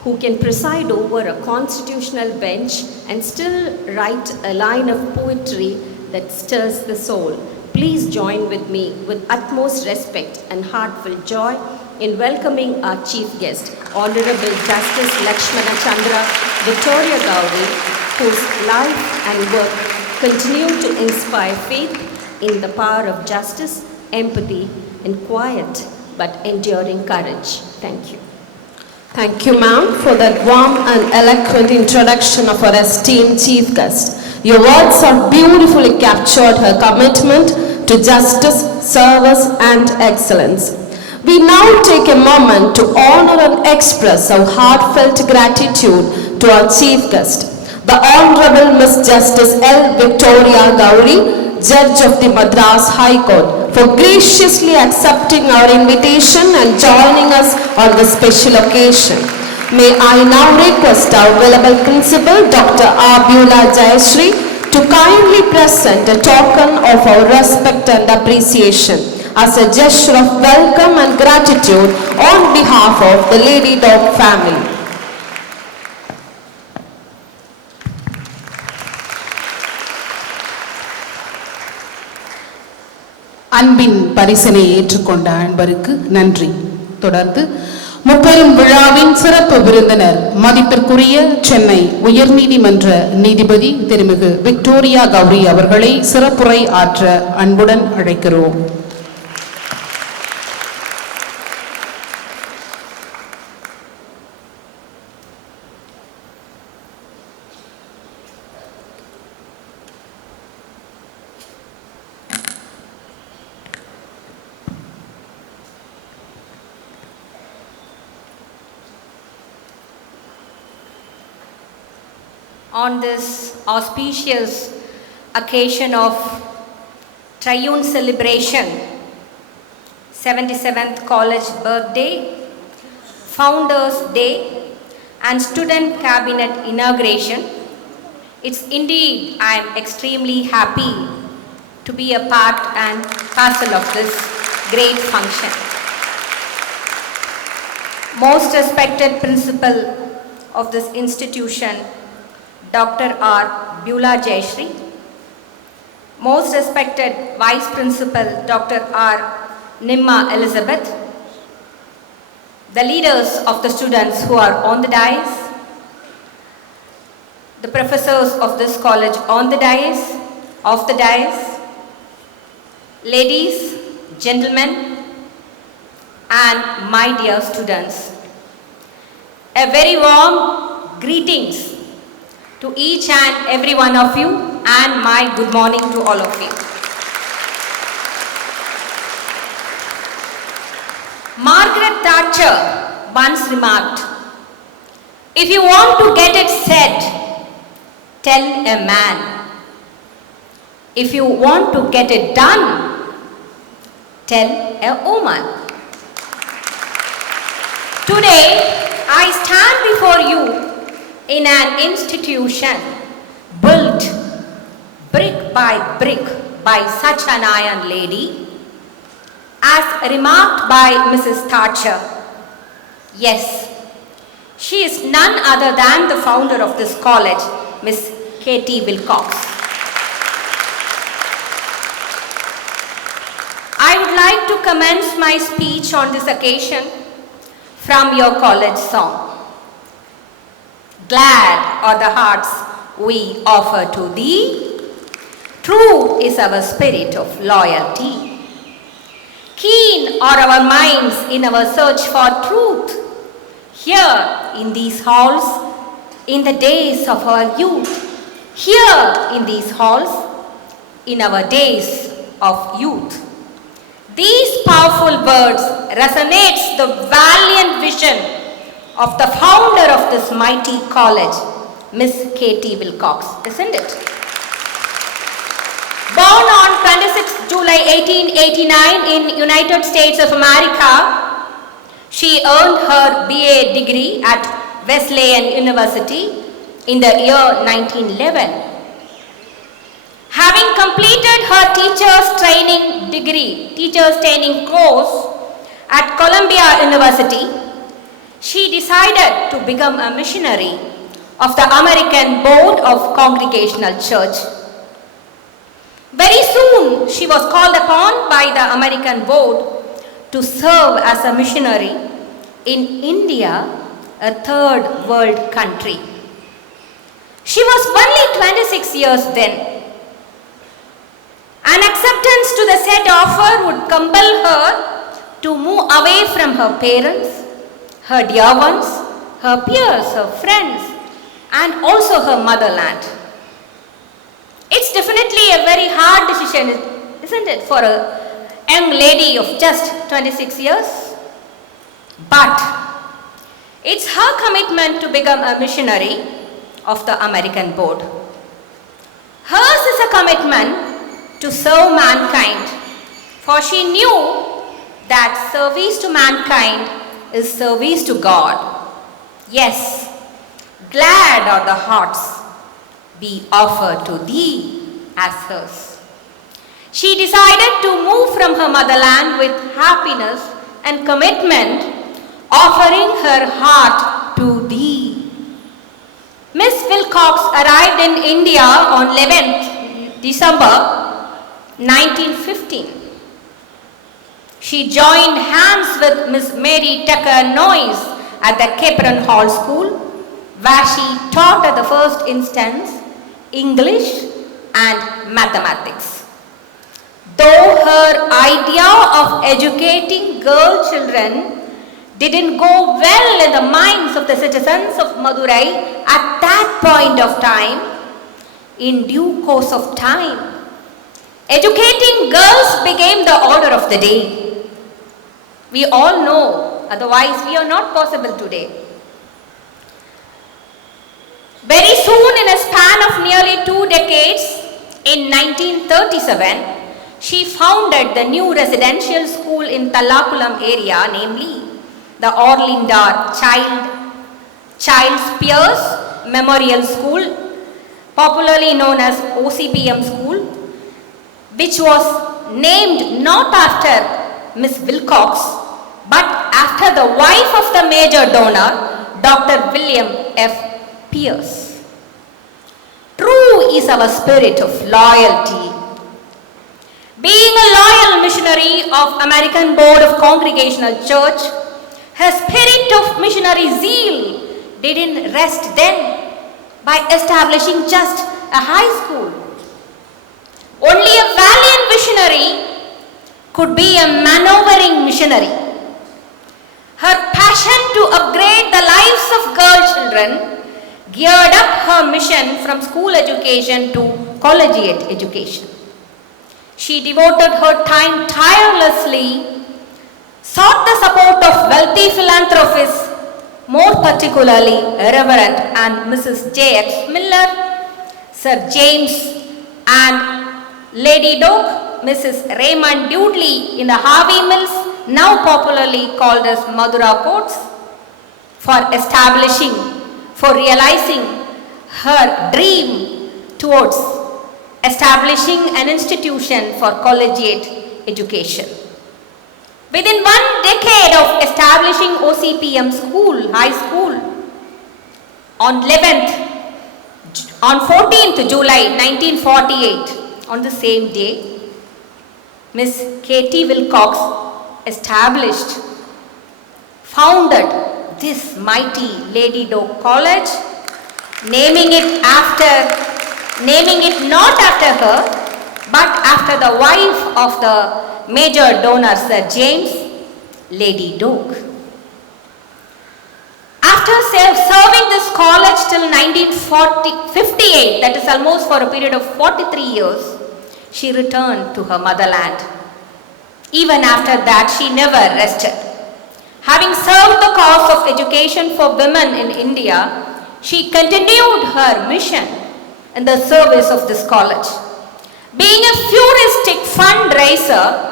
who can preside over a constitutional bench and still write a line of poetry that stirs the soul. Please join with me with utmost respect and heartfelt joy in welcoming our chief guest, Honorable Justice Lakshmana Chandra Victoria Gowrie, whose life and work continue to inspire faith in the power of justice, empathy, and quiet but enduring courage. Thank you. Thank you, ma'am, for that warm and eloquent introduction of our esteemed chief guest. Your words have beautifully captured her commitment to justice, service, and excellence. We now take a moment to honor and express our heartfelt gratitude to our chief guest, the Honorable Miss Justice L. Victoria Gowrie, Judge of the Madras High Court, for graciously accepting our invitation and joining us on this special occasion. May I now request our Venerable Principal, Dr. Abhyula Jayashree, to kindly present a token of our respect and appreciation as a gesture of welcome and gratitude on behalf of the Lady Dog family. அன்பின் பரிசினை ஏற்றுக்கொண்ட அன்பருக்கு நன்றி. தொடர்ந்து முப்பெரும் விழாவின் சிறப்பு விருந்தினர் மதிப்பிற்குரிய சென்னை உயர்நீதிமன்ற நீதிபதி திருமிகு விக்டோரியா கௌரி அவர்களை சிறப்புரை ஆற்ற அன்புடன் அழைக்கிறோம். On this auspicious occasion of Triune celebration, 77th College birthday, Founders Day, and Student Cabinet Inauguration, it's indeed, I am extremely happy to be a part and parcel of this great function. Most respected principal of this institution, Dr. R. Beulah Jayashree. Most respected Vice Principal, Dr. R. Nimma Elizabeth. The leaders of the students who are on the dais, the professors of this college on the dais, off the dais, ladies, gentlemen, and my dear students. A very warm greetings to each and every one of you, and my good morning to all of you. Margaret Thatcher once remarked, "If you want to get it said, tell a man. If you want to get it done, tell a woman." Today, I stand before you in an institution built brick by brick by such an iron lady, as remarked by Mrs. Thatcher. Yes, she is none other than the founder of this college, Miss Katie Wilcox. I would like to commence my speech on this occasion from your college song. Glad are the hearts we offer to thee. True is our spirit of loyalty. Keen are our minds in our search for truth. Here in these halls, in the days of our youth. Here in these halls, in our days of youth. These powerful words resonates the valiant vision of the founder of this mighty college, Miss Katie Wilcox, isn't it? Born on 26 July 1889 in United States of America, she earned her BA degree at Wesleyan University in the year 1911. Having completed her teacher's training course at Columbia University, she decided to become a missionary of the American Board of Congregational Church. Very soon, she was called upon by the American Board to serve as a missionary in India, a third world country. She was only 26 years then. An acceptance to the said offer would compel her to move away from her parents, her dear ones, her peers, her friends, and also her motherland. It's definitely a very hard decision, isn't it, for a young lady of just 26 years? But it's her commitment to become a missionary of the American Board. Hers is a commitment to serve mankind, for she knew that service to mankind is service to God. Yes, glad are the hearts we offer to thee as hers. She decided to move from her motherland with happiness and commitment, offering her heart to thee. Miss Wilcox arrived in India on 11th December 1915. She joined hands with Miss Mary Tucker Noyes at the Capron Hall School, where she taught at the first instance English and mathematics. Though her idea of educating girl children didn't go well in the minds of the citizens of Madurai at that point of time, in due course of time, educating girls became the order of the day. We all know, otherwise we are not possible today. Very soon, in a span of nearly 2 decades, in 1937, she founded the new residential school in Tallakulam area, namely the Orlinda Child's Pierce Memorial School, popularly known as OCPM School, which was named not after Miss Wilcox, but after the wife of the major donor, Dr. William F. Pierce. True is our spirit of loyalty. Being a loyal missionary of American Board of Congregational Church, her spirit of missionary zeal didn't rest then by establishing just a high school. Only a valiant visionary could be a maneuvering missionary. Her passion to upgrade the lives of girl children geared up her mission from school education to collegiate education. She devoted her time tirelessly, sought the support of wealthy philanthropists, more particularly Reverend and Mrs. J.X. Miller, Sir James and Lady Doak, Mrs. Raymond Dudley in the Harvey Mills, now popularly called as Madura Courts, for realizing her dream towards establishing an institution for collegiate education. Within 1 decade of establishing OCPM school, high school, on 14th July 1948, on the same day, Miss Katie Wilcox founded this mighty Lady Doak College, naming it not after her, but after the wife of the major donor Sir James, Lady Doak. After serving this college till 1958, that is almost for a period of 43 years, she returned to her motherland. Even after that, she never rested. Having served the cause of education for women in India, she continued her mission in the service of this college. Being a futuristic fundraiser,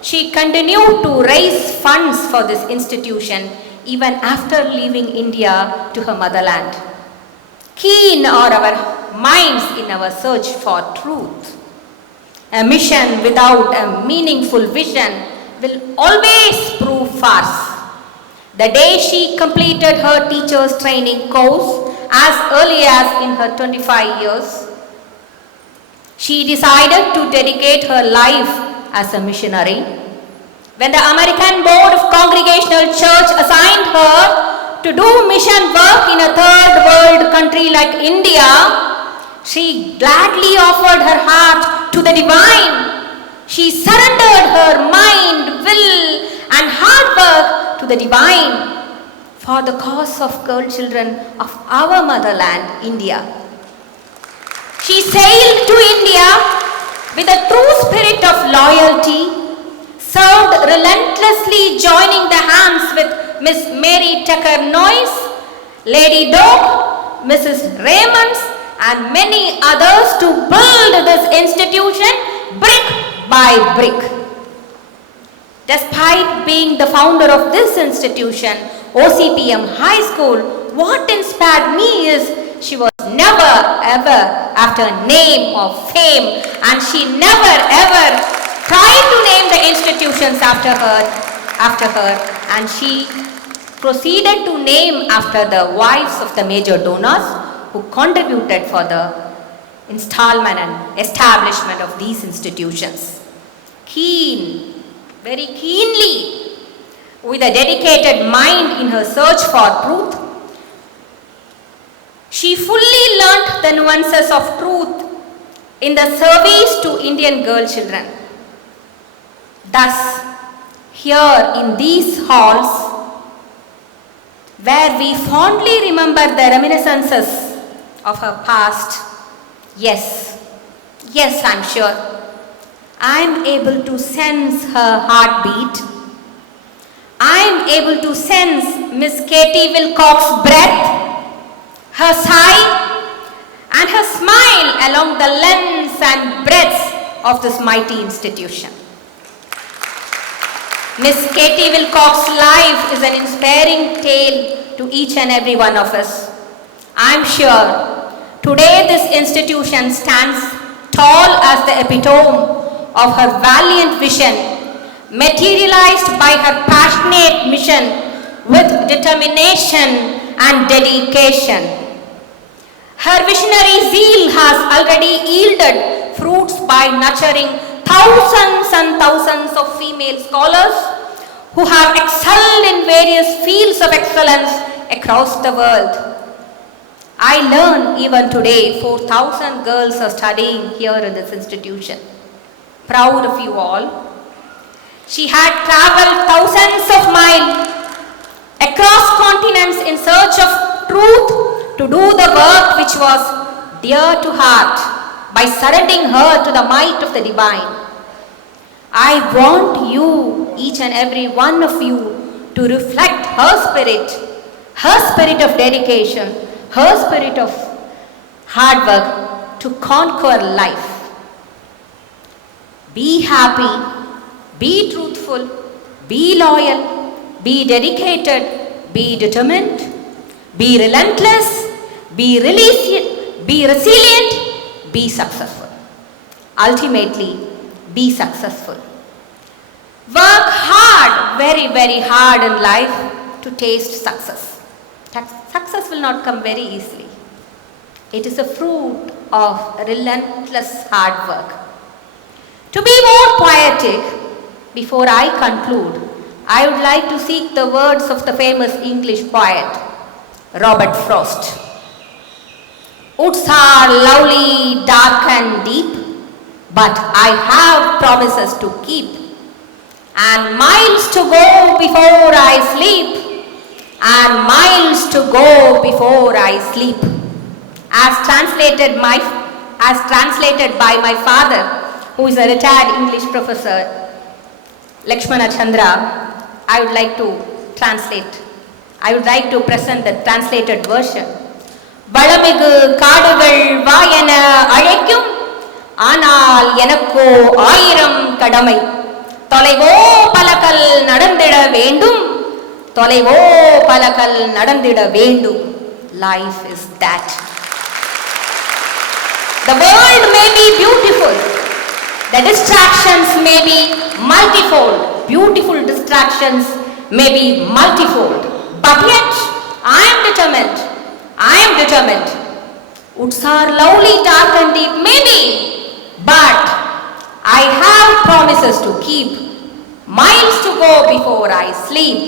she continued to raise funds for this institution even after leaving India to her motherland. Keen are our minds in our search for truth. A mission without a meaningful vision will always prove farce. The day she completed her teacher's training course, as early as in her 25 years, she decided to dedicate her life as a missionary. When the American Board of Congregational Church assigned her to do mission work in a third world country like India, she gladly offered her heart to the divine. She surrendered her mind, will and hard work to the divine for the cause of girl children of our motherland, India. She sailed to India with a true spirit of loyalty, served relentlessly, joining the hands with Miss Mary Tucker Noyes, Lady Doak, Mrs. Raymonds, and many others to build this institution brick by brick. Despite being the founder of this institution, OCPM High School, what inspired me is she was never ever after name or fame, and she never ever tried to name the institutions after her, and she proceeded to name after the wives of the major donors who contributed for the installment and establishment of these institutions. Very keenly, with a dedicated mind in her search for truth, she fully learnt the nuances of truth in the service to Indian girl children. Thus, here in these halls, where we fondly remember the reminiscences of her past, yes, I'm sure, I'm able to sense her heartbeat. I'm able to sense Miss Katie Wilcox's breath, her sigh, and her smile along the length and breadth of this mighty institution. Miss Katie Wilcox's life is an inspiring tale to each and every one of us. I'm sure today this institution stands tall as the epitome of her valiant vision, materialized by her passionate mission with determination and dedication. Her visionary zeal has already yielded fruits by nurturing thousands and thousands of female scholars who have excelled in various fields of excellence across the world. I learn even today 4,000 girls are studying here in this institution. Proud of you all. She had traveled thousands of miles across continents in search of truth to do the work which was dear to heart by surrendering her to the might of the divine. I want you, each and every one of you, to reflect her spirit of dedication, her spirit of hard work to conquer life. Be happy, be truthful, be loyal, be dedicated, be determined, be relentless, be resilient, be successful. Ultimately, be successful. Work hard, very, very hard in life to taste success. Success will not come very easily. It is a fruit of relentless hard work. To be more poetic, before I conclude, I would like to seek the words of the famous English poet, Robert Frost. Woods are lovely, dark and deep, but I have promises to keep, and miles to go before I sleep, and miles to go before I sleep. As translated by my father, who is a retired English professor, Lakshmana Chandra, I would like to present the translated version. வளமிகு காடுகள் வாயென அழைக்கும், ஆனால் எனக்கோ 1000 கடமை. தொலைவோ பலகல் நடந்திட வேண்டும், தொலைவோ பலகல் நடந்திட வேண்டும். Life is that. The world may be beautiful. The distractions may be multifold. Beautiful distractions may be multifold. But yet, I am determined. Woods are lovely, dark and deep, maybe. But I have promises to keep. Miles to go before I sleep.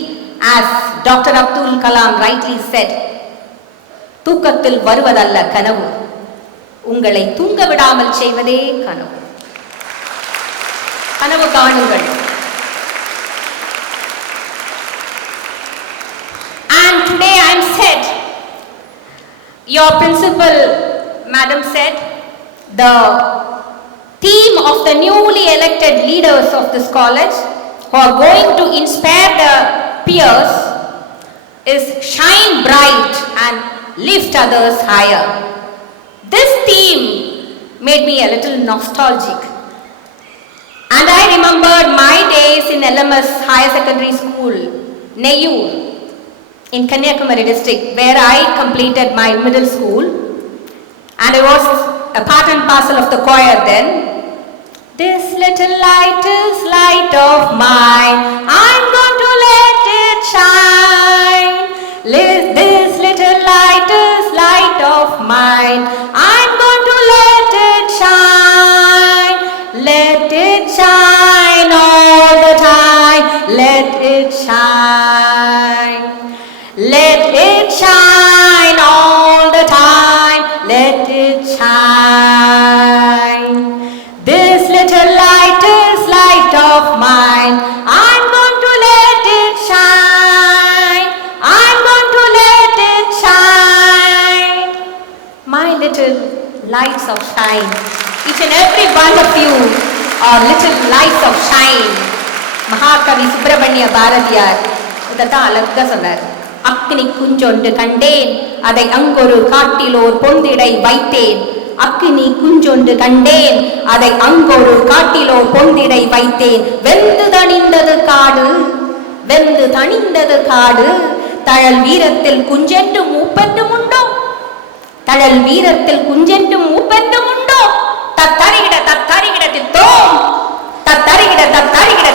As Dr. Abdul Kalam rightly said, தூக்கத்தில் வருவதல்ல கனவு, உங்களை தூங்க விடாமல் செய்வதே கனவு. கனவு காணுங்கள். And today I am said, your principal madam said, the theme of the newly elected leaders of this college who are going to inspire the peers is shine bright and lift others higher. This theme made me a little nostalgic. And I remembered my days in LMS Higher Secondary School, Neyur, in Kanyakumari district, where I completed my middle school. And I was a part and parcel of the choir then. This little light is light of mine, I'm going to let it shine. This little light is light of mine, I'm going to let it shine. Let it shine all the time, let it shine. Let it shine all the time, let it shine. This little light is light of mine, I'm going to let it shine. I'm going to let it shine. My little lights of shine. Each and every one of you are little lights of shine. Mahakavi Subramanya Bharatiyar இதைத்தான் அழகா சொன்னார். அக்னி குஞ்சொன்று கண்டேன், அதை அங்கொரு காட்டிலோர் பொந்திடை வைத்தேன். அக்னி குஞ்சொன்று கண்டேன், அதை அங்கொரு காட்டிலோர் பொந்திடை வைத்தேன். வெந்து தணிந்தது காடு, வெந்து தணிந்தது காடு, தழல் வீரத்தில் குஞ்சென்று மூப்பென்றும் உண்டோ, தழல் வீரத்தில் குஞ்சென்றும் மூப்பென்றும் உண்டோ. தத்தரிகிட தித்தோம், தத்தரிகிட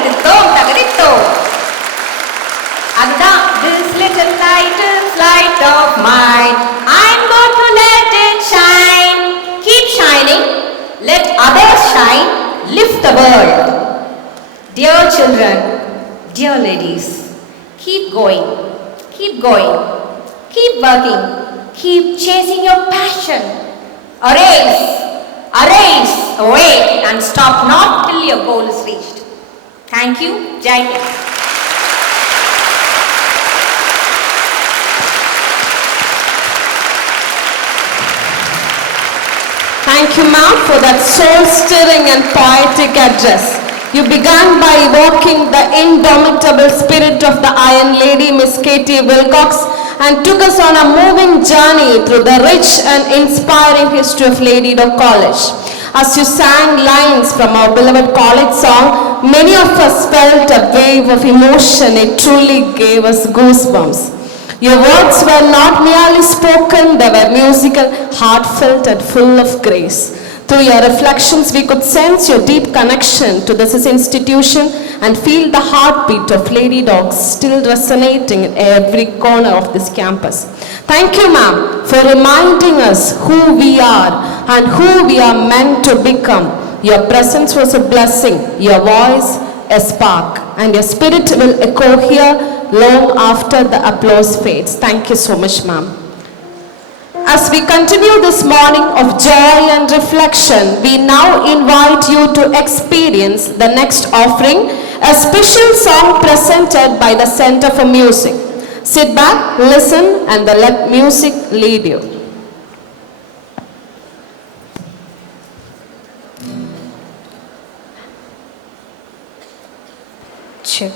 தித்தோம், the world. Dear children, dear ladies, keep going, keep going, keep working, keep chasing your passion. Arise, arise, awake and stop not till your goal is reached. Thank you. Jai Hind. Thank you, ma'am, for that soul-stirring and poetic address. You began by evoking the indomitable spirit of the Iron Lady, Miss Katie Wilcox, and took us on a moving journey through the rich and inspiring history of Lady Dock College. As you sang lines from our beloved college song, many of us felt a wave of emotion. It truly gave us goosebumps. Your words were not merely spoken, they were musical, heartfelt and full of grace. Through your reflections, we could sense your deep connection to this institution and feel the heartbeat of Lady Dock still resonating in every corner of this campus. Thank you, ma'am, for reminding us who we are and who we are meant to become. Your presence was a blessing, your voice a spark, and your spirit will echo here long after the applause fades. Thank you so much, ma'am. As we continue this morning of joy and reflection, we now invite you to experience the next offering, a special song presented by the Center for Music. Sit back, listen, and let music lead you. Check.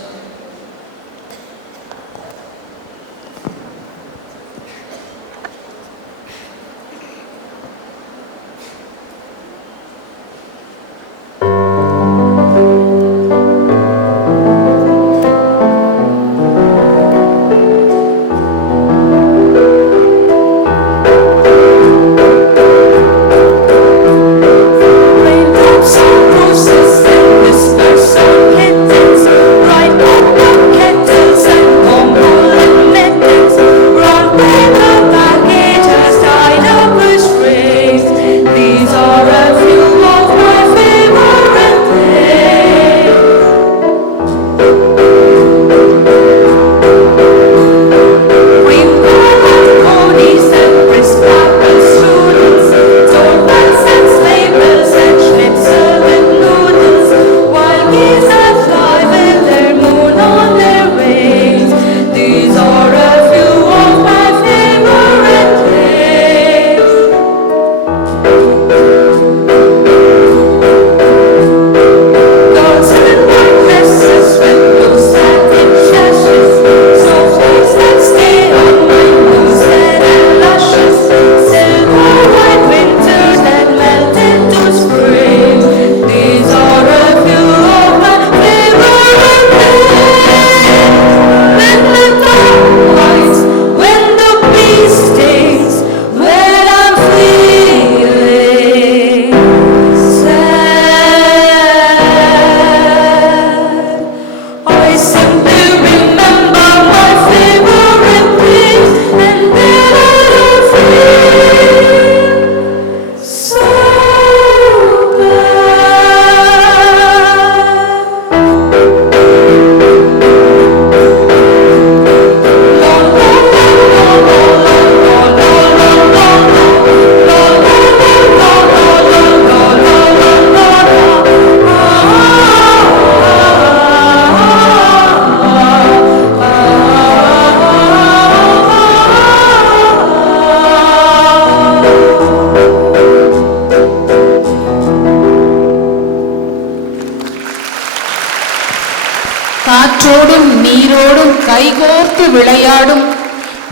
காற்றோடும் நீரோடும் கைகோர்த்து விளையாடும்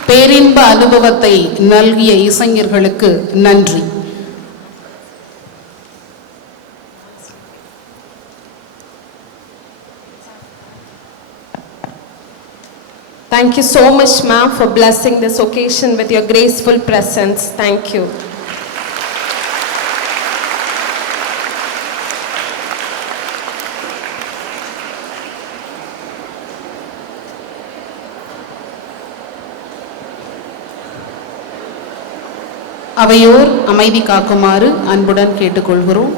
பேரின்ப அனுபவத்தை நல்கிய இசைஞர்களுக்கு நன்றி. Thank you so much, ma'am, for blessing this occasion with your graceful presence. Thank you. அவையோர் அமைதி காக்குமாறு அன்புடன் கேட்டுக்கொள்கிறோம்.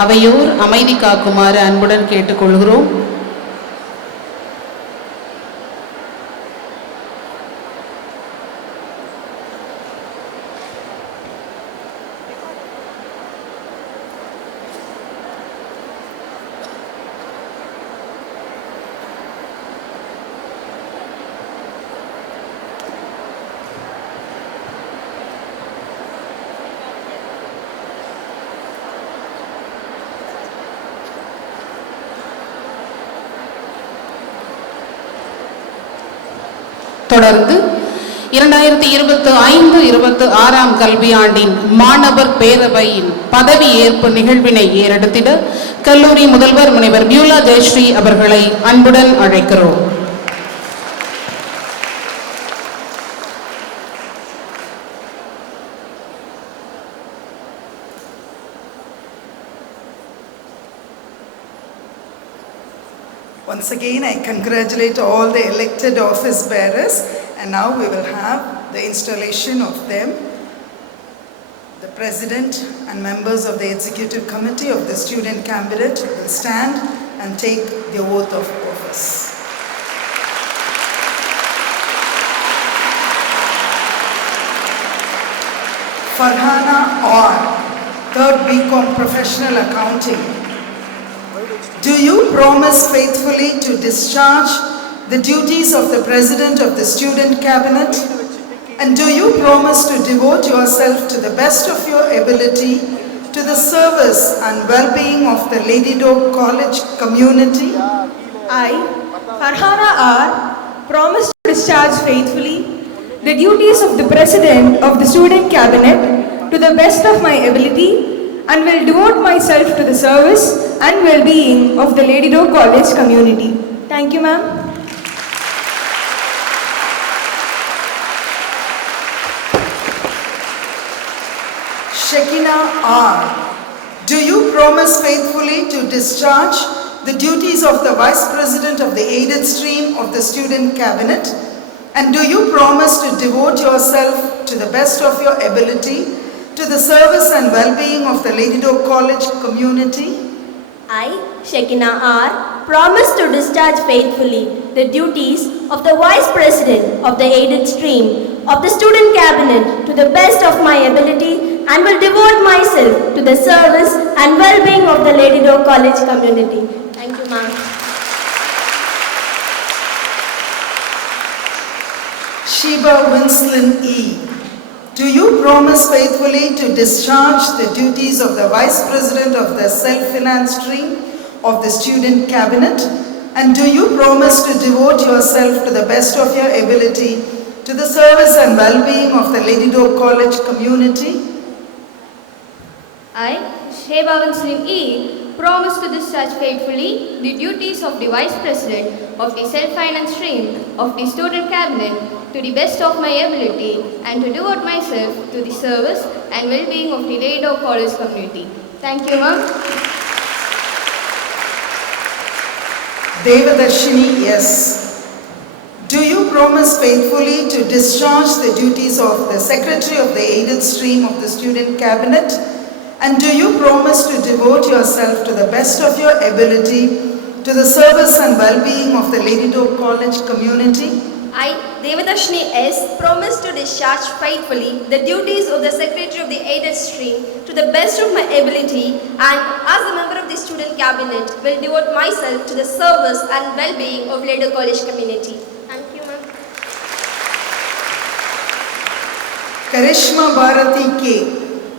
அவையோர் அமைதி காக்குமாறு அன்புடன் கேட்டுக்கொள்கிறோம். தொடர்ந்து 2025-26 கல்வியாண்டின் மாணவர் பேரவையின் பதவி ஏற்பு நிகழ்வினை ஏறெடுத்திட கல்லூரி முதல்வர் முனைவர் பியூலா ஜெயஸ்ரீ அவர்களை அன்புடன் அழைக்கிறோம். Once again, I congratulate all the elected office bearers, and now we will have the installation of them. The President and members of the Executive Committee of the Student Cabinet will stand and take the oath of office. Farhana R, 3rd BCom Professional Accounting. Do you promise faithfully to discharge the duties of the President of the Student Cabinet? And do you promise to devote yourself to the best of your ability to the service and well-being of the Lady Doak College community? I, Farhana R, promise to discharge faithfully the duties of the President of the Student Cabinet to the best of my ability and will devote myself to the service and well-being of the Lady Doak College community. Thank you, ma'am. Shekina R, do you promise faithfully to discharge the duties of the Vice President of the Aided Stream of the Student Cabinet? And do you promise to devote yourself to the best of your ability to the service and well-being of the Lady Doak College community? I, Shekina R, promise to discharge faithfully the duties of the Vice President of the Aided Stream of the Student Cabinet to the best of my ability and will devote myself to the service and well-being of the Lady Doak College community. Thank you, ma'am. Sheba Winslin E, do you promise faithfully to discharge the duties of the Vice President of the Self-Finance Stream of the Student Cabinet? And do you promise to devote yourself to the best of your ability to the service and well-being of the Lady Doak College community? I, Sheba Winslin E, promise to discharge faithfully the duties of the Vice President of the Self-Finance Stream of the Student Cabinet to the best of my ability and to devote myself to the service and well-being of the Lady Doak College community. Thank you, ma'am. Devadarshini S, do you promise faithfully to discharge the duties of the Secretary of the Aided Stream of the Student Cabinet? And do you promise to devote yourself to the best of your ability to the service and well-being of the Lady Doak College community? I, Devadarshini S, promise to discharge faithfully the duties of the Secretary of the Aided Stream to the best of my ability and as a member of the Student Cabinet will devote myself to the service and well-being of Lady Doak College community. Thank you, ma'am. Karishma Bharati K,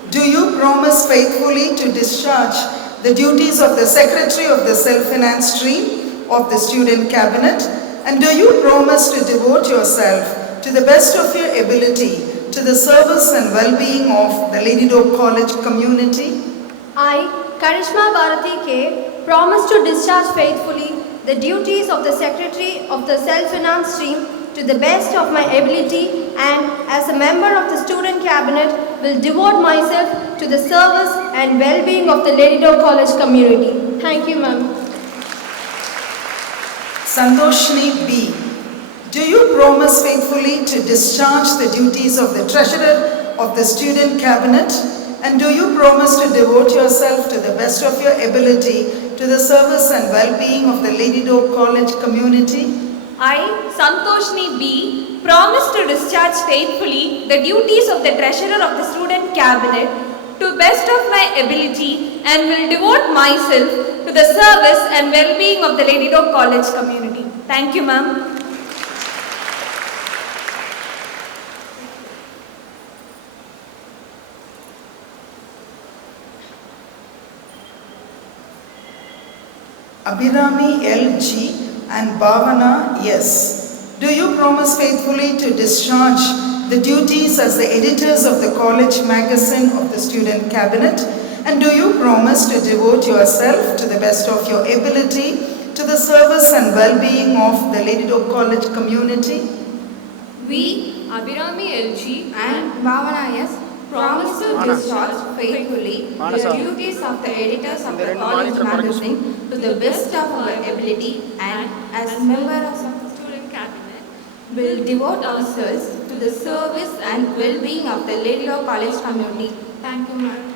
do you promise faithfully to discharge the duties of the Secretary of the Self-Finance Stream of the Student Cabinet? And do you promise to devote yourself to the best of your ability to the service and well-being of the Lady Doak College community? I, Karishma Bharati K, promise to discharge faithfully the duties of the Secretary of the Self-Finance Stream to the best of my ability and as a member of the Student Cabinet will devote myself to the service and well-being of the Lady Doak College community. Thank you, ma'am. Sandoshni B, do you promise faithfully to discharge the duties of the Treasurer of the Student Cabinet? And do you promise to devote yourself to the best of your ability to the service and well-being of the Lady Doak College community? I, Santoshni B, promise to discharge faithfully the duties of the Treasurer of the Student Cabinet to best of my ability and will devote myself to the service and well-being of the Lady Doak College community. Thank you, ma'am. Abhirami L.G. and Bhavana S. Do you promise faithfully to discharge the duties as the editors of the college magazine of the Student Cabinet? And do you promise to devote yourself to the best of your ability to the service and well-being of the Lady Doak College community? We, Abhirami LG and Bhavana S, promise to discharge faithfully the duties of the editors of the college magazine to the best of our ability, and as members of the student cabinet will devote ourselves to the service and well-being of the Lady Doak College community. Thank you, ma'am.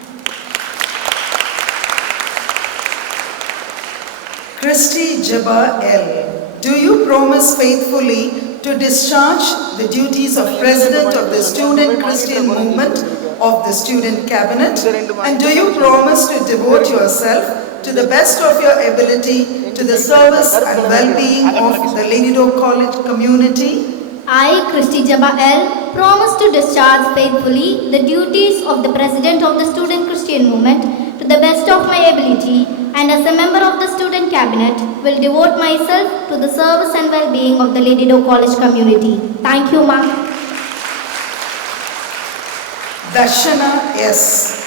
Christy Jabba L. Do you promise faithfully to discharge the duties of President of the Student Christian Movement of the Student Cabinet? And do you promise to devote yourself to the best of your ability to the service and well-being of the Lady Doak College community? I, Christy Jabba L, promise to discharge faithfully the duties of the President of the Student Christian Movement to the best of my ability, and as a member of the Student Cabinet will devote myself to the service and well-being of the Lady Doak College community. Thank you, ma'am. Darshana S.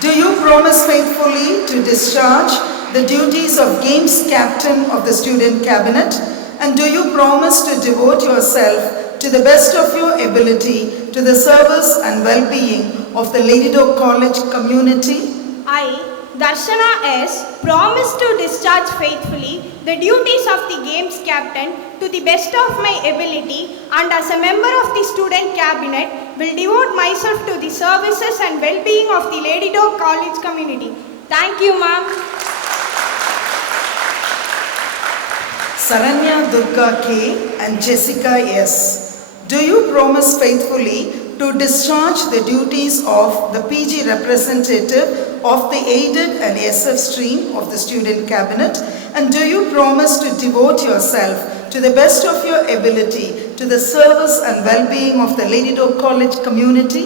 Do you promise faithfully to discharge the duties of Games Captain of the Student Cabinet? And do you promise to devote yourself to the best of your ability to the service and well-being of the Lady Doak College community? I, Darshana S, promise to discharge faithfully the duties of the Games Captain to the best of my ability, and as a member of the Student Cabinet will devote myself to the services and well-being of the Lady Doak College community. Thank you, ma'am. Saranya Durga K. and Jessica S. Do you promise faithfully to discharge the duties of the PG representative of the aided and SF stream of the Student Cabinet? And do you promise to devote yourself to the best of your ability to the service and well-being of the Lady Doak College community?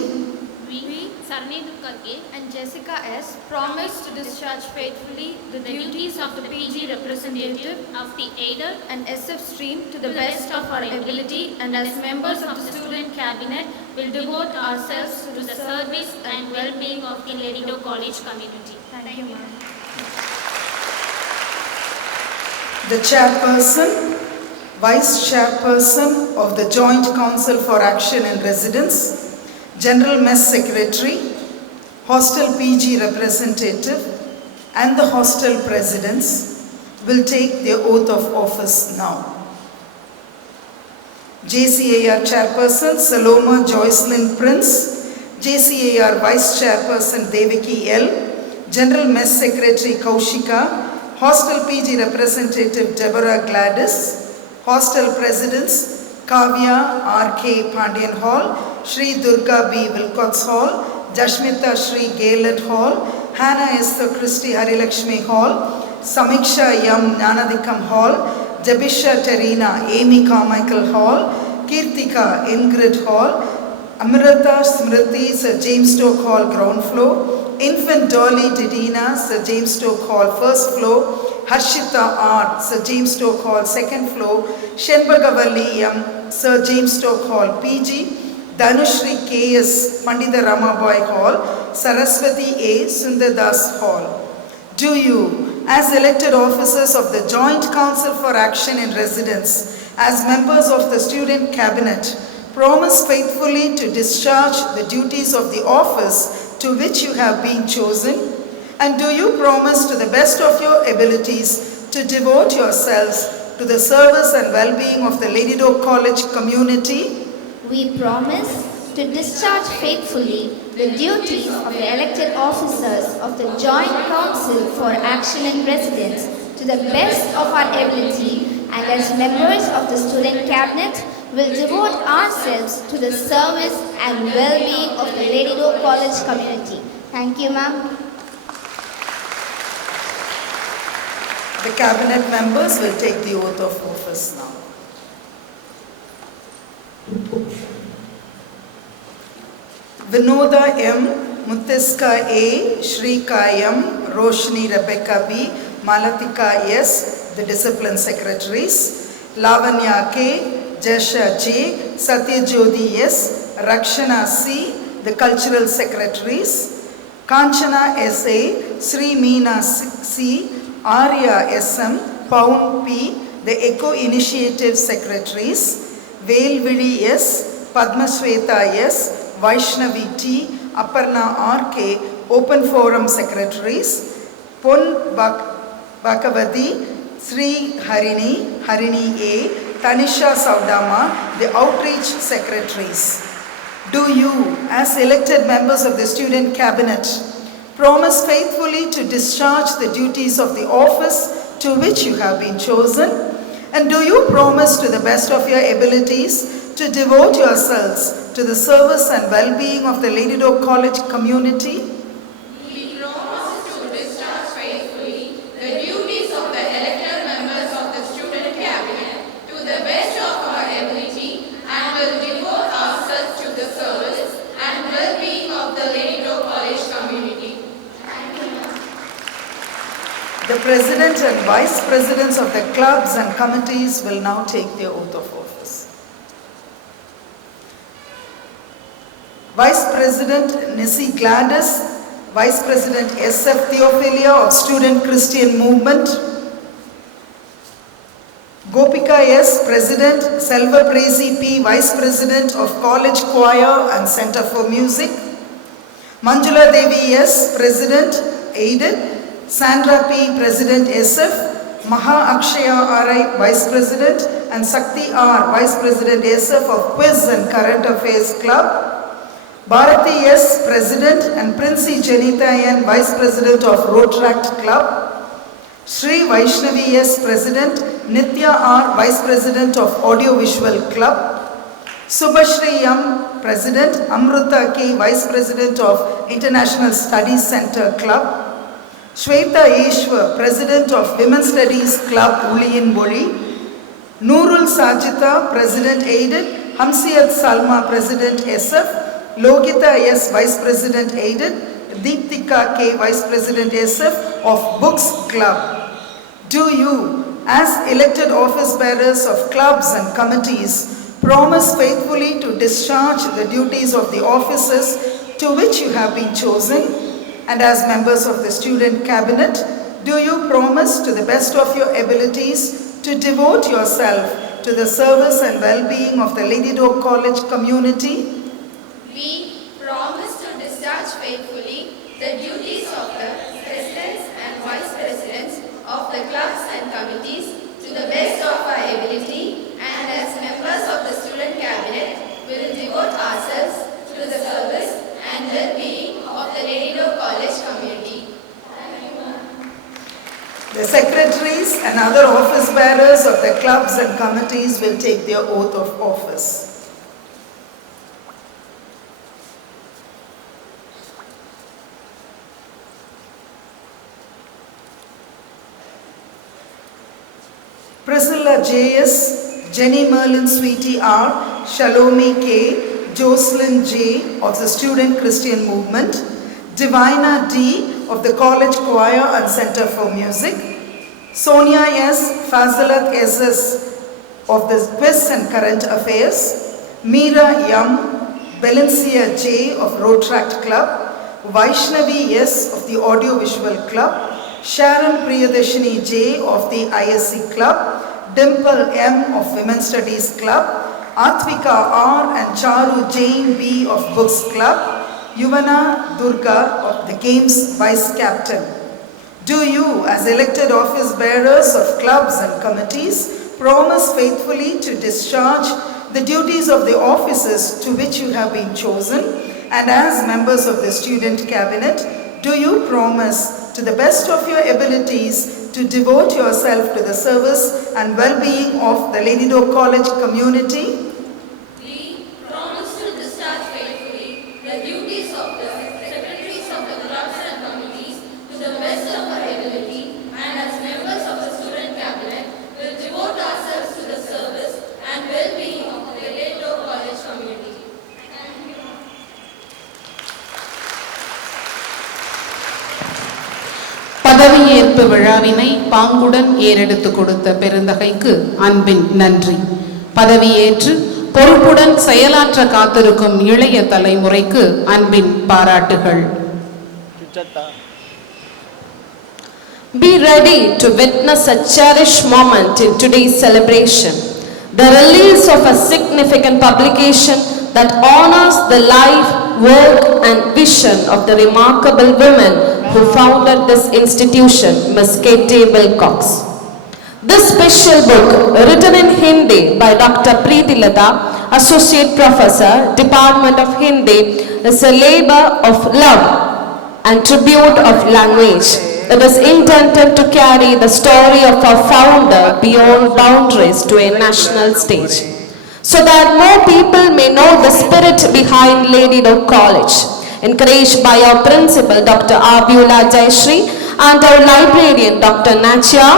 We, Saranya Durga K. and Jessica S, promise to discharge faithfully the duties of the PG representative of the aided and SF stream to the best of our ability, and as members of the Student Cabinet will devote ourselves to the service and well-being of the Lady Doak College community. Thank you, ma'am. The Chairperson, Vice Chairperson of the Joint Council for Action in Residence, General Mess Secretary, Hostel PG Representative, and the Hostel Presidents will take their oath of office now. JCAR Chairperson Saloma Joycelyn Prince, JCAR Vice Chairperson Devaki L, General Mess Secretary Kaushika, Hostel PG Representative Deborah Gladys, Hostel Presidents Kavya R.K. Pandian Hall, Sri Durga B. Wilcox Hall, Jashmita Sri Gaylord Hall, Hannah Esther Christie Harilakshmi Hall, Samiksha Yam Nanadikam Hall, Jabisha Terina Amy Carmichael Hall, Kirtika Ingrid Hall, Amrita Smriti Sir James Stokes Hall ground floor, Infant Dolly Didina Sir James Stokes Hall first floor, Harshita R Sir James Stokes Hall second floor, Shenbagavalli M Sir James Stokes Hall PG, Dhanushri K.S. Pandita Ramabai Hall, Saraswati A. Sundardas Hall. Do you, as elected officers of the Joint Council for Action in Residence, as members of the Student Cabinet, promise faithfully to discharge the duties of the office to which you have been chosen? And do you promise to the best of your abilities to devote yourselves to the service and well-being of the Lady Doak College community? We promise to discharge faithfully the duties of the elected officers of the Joint Council for Action in Residence to the best of our ability, and as members of the Student Cabinet will devote ourselves to the service and well-being of the Lady Doe College community. Thank you, ma'am. The cabinet members will take the oath of office now. Vinoda M, Muttiska A, Shrika M, Roshni Rebecca B, Malatika S, the discipline secretaries, Lavanya K, Jesha J, Satyajodi S, Rakshana C, the cultural secretaries, Kanchana S.A., Sri Meena C, Arya S.M., Paun P., the Eco Initiative secretaries, Velvidi S., Padmasweta S., Vaishnavi T., Aparna R.K., Open Forum secretaries, Pon Bakavati, Sri Harini, Harini A., Tanisha Saudama, the outreach secretaries. Do you, as elected members of the Student Cabinet, promise faithfully to discharge the duties of the office to which you have been chosen? And do you promise to the best of your abilities to devote yourselves to the service and well-being of the Lady Doe College community? We promise to discharge faithfully the duties of the elected members of the Student Cabinet to the best of our ability, and will devote ourselves to the service and well-being of the Lady Doe College community. The President and Vice Presidents of the clubs and committees will now take their oath of office. Vice President Nisi Gladys, Vice President S.F. Theophilia of Student Christian Movement, Gopika S., President, Selva Prezi P., Vice President of College Choir and Center for Music, Manjula Devi S., President, Aided, Sandra P., President SF, Maha Akshaya R.I., Vice President, and Sakti R., Vice President SF of Quiz and Current Affairs Club, Bharati S., President, and Princey Janita N., Vice President of Rotract Club, Sri Vaishnavi S., President, Nitya R., Vice President of Audiovisual Club, Subhashri M., President, Amruta K., Vice President of International Studies Center Club, Shweta Eshwar, President of Women's Studies Club, Uliyin Moli, Noorul Sajita, President Aided, Hamsiyat Salma, President SF, Logita S., Vice President Aided, Deeptika K., Vice President SF of Books Club. Do you, as elected office bearers of clubs and committees, promise faithfully to discharge the duties of the offices to which you have been chosen? And as members of the Student Cabinet, do you promise to the best of your abilities to devote yourself to the service and well-being of the Lady Doe College community? We promise to discharge faithfully the duties of the Presidents and Vice Presidents of the clubs and committees to the best of our ability, and as members of the Student Cabinet will devote ourselves to the service and well-being of the Lady Doe College community. The secretaries and other office bearers of the clubs and committees will take their oath of office. Priscilla J.S., Jenny Merlin Sweetie R., Shalomi K., Jocelyn J. of the Student Christian Movement, Divina D. of the College Choir and Center for Music, Sonia S. Fazilat S.S. of the Quiz and Current Affairs, Meera Yam, Balencia J. of Rotract Club, Vaishnavi S. of the Audiovisual Club, Sharon Priyadashini J. of the ISC Club, Dimple M. of Women's Studies Club, Atvika R. and Charu Jain B. of Books Club, Yuvana Durga of the Games Vice Captain. Do you, as elected office bearers of clubs and committees, promise faithfully to discharge the duties of the offices to which you have been chosen? And as members of the student cabinet, do you promise to the best of your abilities to devote yourself to the service and well-being of the Lady Doak College community? We promise to discharge faithfully the duties of the secretaries of the clubs and committees to the best of our ability, and as members of the student cabinet will devote ourselves to the service and well-being of the Lady Doak College community. பதவியேற்பு விழாவினை பாங்குடன் ஏறெடுத்து கொடுத்த பெருந்தகைக்கு அன்பின் நன்றி. பதவியேற்று பொறுப்புடன் செயலாற்ற காத்திருக்கும் இளைய தலைமுறைக்கு அன்பின் பாராட்டுகள். Be ready to witness a cherished moment in today's celebration, the release of a significant publication that honors the life, work and vision of the remarkable women who founded this institution, Miss Katie Wilcox. This special book, written in Hindi by Dr. Preeti Lata, Associate Professor, Department of Hindi, is a labor of love and tribute of language. It is intended to carry the story of our founder beyond boundaries to a national stage, so that more people may know the spirit behind Lady Doak College. Encouraged by our principal, Dr. Abhyula Jayashree, and our librarian, Dr. Nachia,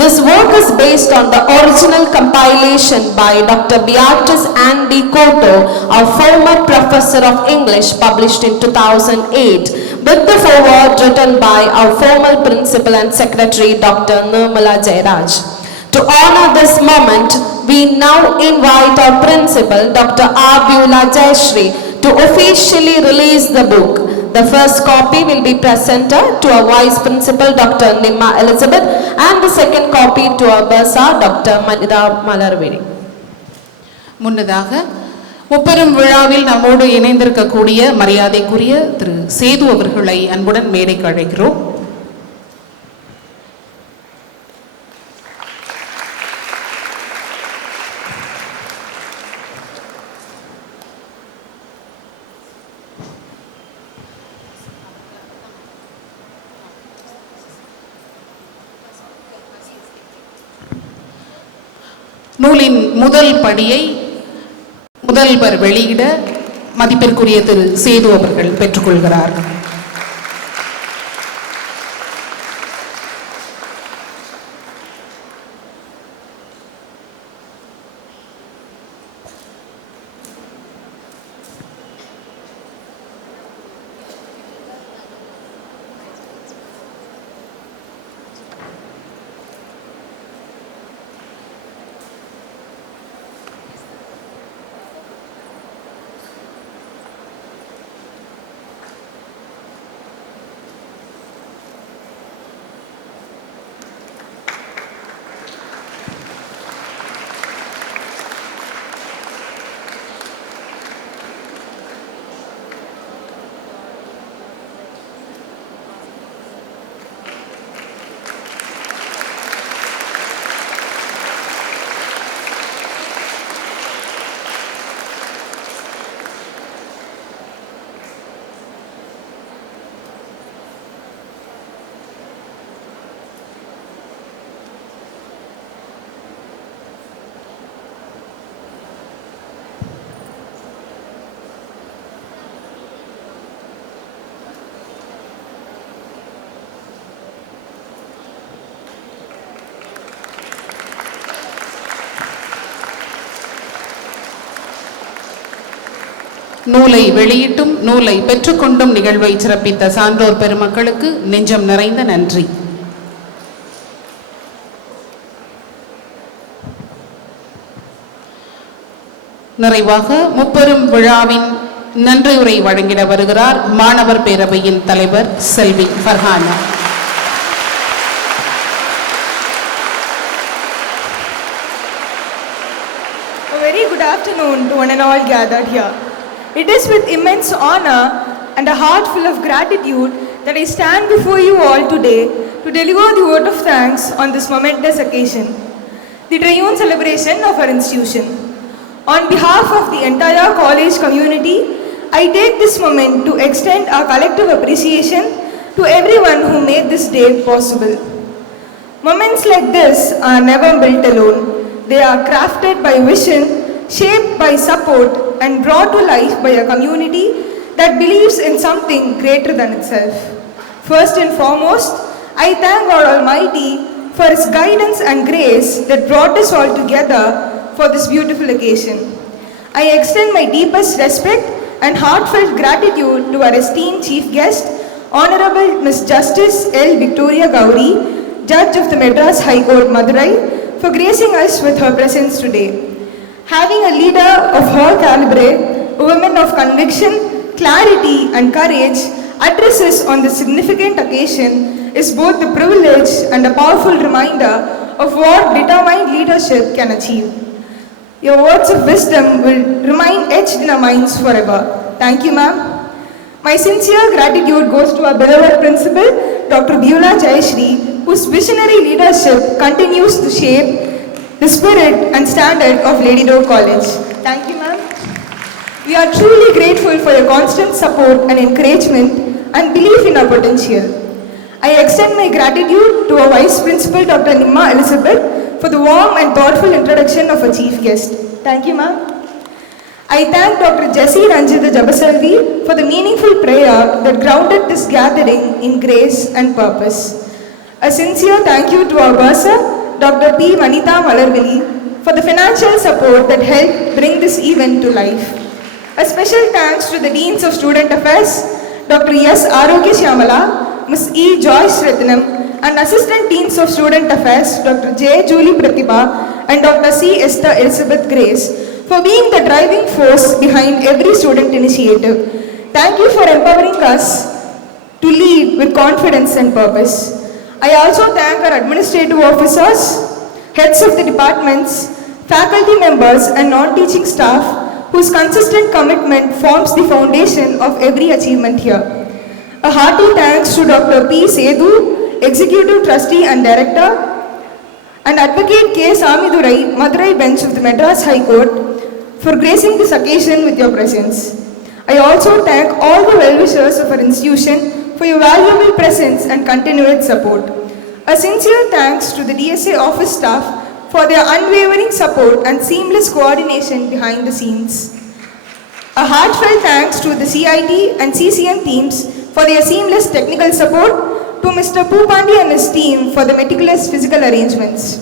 this work is based on the original compilation by Dr. Beatrice Andy Cotto, our former professor of English, published in 2008, with the foreword written by our former principal and secretary, Dr. Nirmala Jayaraj. To honor this moment, we now invite our principal, Dr. Abhyula Jayashree, to officially release the book. The first copy will be presented to our Vice Principal, Dr. Nimma Elizabeth, and the second copy to our Bursar, Dr. Manida Malarvedi. முன்னதாக முப்பெரும் விழாவில் நம்மோடு இணைந்திருக்கக்கூடிய மரியாதைக்குரிய திரு சேது அவர்களை அன்புடன் மேடைக்கு அழைக்கிறோம். நூலின் முதல் படியை முதல்வர் வெளியிட மதிப்பிற்குரிய திரு சேது அவர்கள் பெற்றுக்கொள்கிறார். நூலை வெளியிட்டும் நூலை பெற்றுக்கொண்டும் நிகழ்வை சிறப்பித்த சான்றோர் பெருமக்களுக்கு நெஞ்சம் நிறைந்த நன்றி. நிறைவாக முப்பெரும் விழாவின் நன்றியுரை வழங்கிட வருகிறார் மாணவர் பேரவையின் தலைவர் செல்வி Farhana. A very good afternoon to one and all gathered here. It is with immense honor and a heart full of gratitude that I stand before you all today to deliver the vote of thanks on this momentous occasion, the Triune celebration of our institution. On behalf of the entire college community I take this moment to extend our collective appreciation to everyone who made this day possible. Moments like this are never built alone. They are crafted by vision, shaped by support, and brought to life by a community that believes in something greater than itself. First and foremost, I thank God Almighty for His guidance and grace that brought us all together for this beautiful occasion. I extend my deepest respect and heartfelt gratitude to our esteemed chief guest, Honorable Ms. Justice L. Victoria Gauri, Judge of the Madras High Court, Madurai, for gracing us with her presence today. Having a leader of her calibre, a woman of conviction, clarity and courage, address us on this significant occasion is both a privilege and a powerful reminder of what determined leadership can achieve. Your words of wisdom will remain etched in our minds forever. Thank you, ma'am. My sincere gratitude goes to our beloved principal, Dr. Beulah Jayashree, whose visionary leadership continues to shape the spirit and standard of Lady Doe College. Thank you, ma'am. We are truly grateful for your constant support and encouragement and belief in our potential. I extend my gratitude to our Vice Principal, Dr. Nimma Elizabeth, for the warm and thoughtful introduction of our chief guest. Thank you, ma'am. I thank Dr. Jessie Ranjitha Jabaselvi for the meaningful prayer that grounded this gathering in grace and purpose. A sincere thank you to our bursar, Dr. P. Manita Malarvili, for the financial support that helped bring this event to life. A special thanks to the Deans of Student Affairs, Dr. S. Arogya Shyamala, Ms. E. Joyce Ratnam, and Assistant Deans of Student Affairs, Dr. J. Julie Pratibha, and Dr. C. Esther Elizabeth Grace, for being the driving force behind every student initiative. Thank you for empowering us to lead with confidence and purpose. I also thank our administrative officers, heads of the departments, faculty members and non-teaching staff whose consistent commitment forms the foundation of every achievement here. A hearty thanks to Dr. P. Sethu, Executive Trustee and Director, and Advocate K. Samidurai, Madurai Bench of the Madras High Court, for gracing this occasion with your presence. I also thank all the well-wishers of our institution for your valuable presence and continued support. A sincere thanks to the DSA office staff for their unwavering support and seamless coordination behind the scenes. A heartfelt thanks to the CIT and CCM teams for their seamless technical support, to Mr. Poopandi and his team for the meticulous physical arrangements,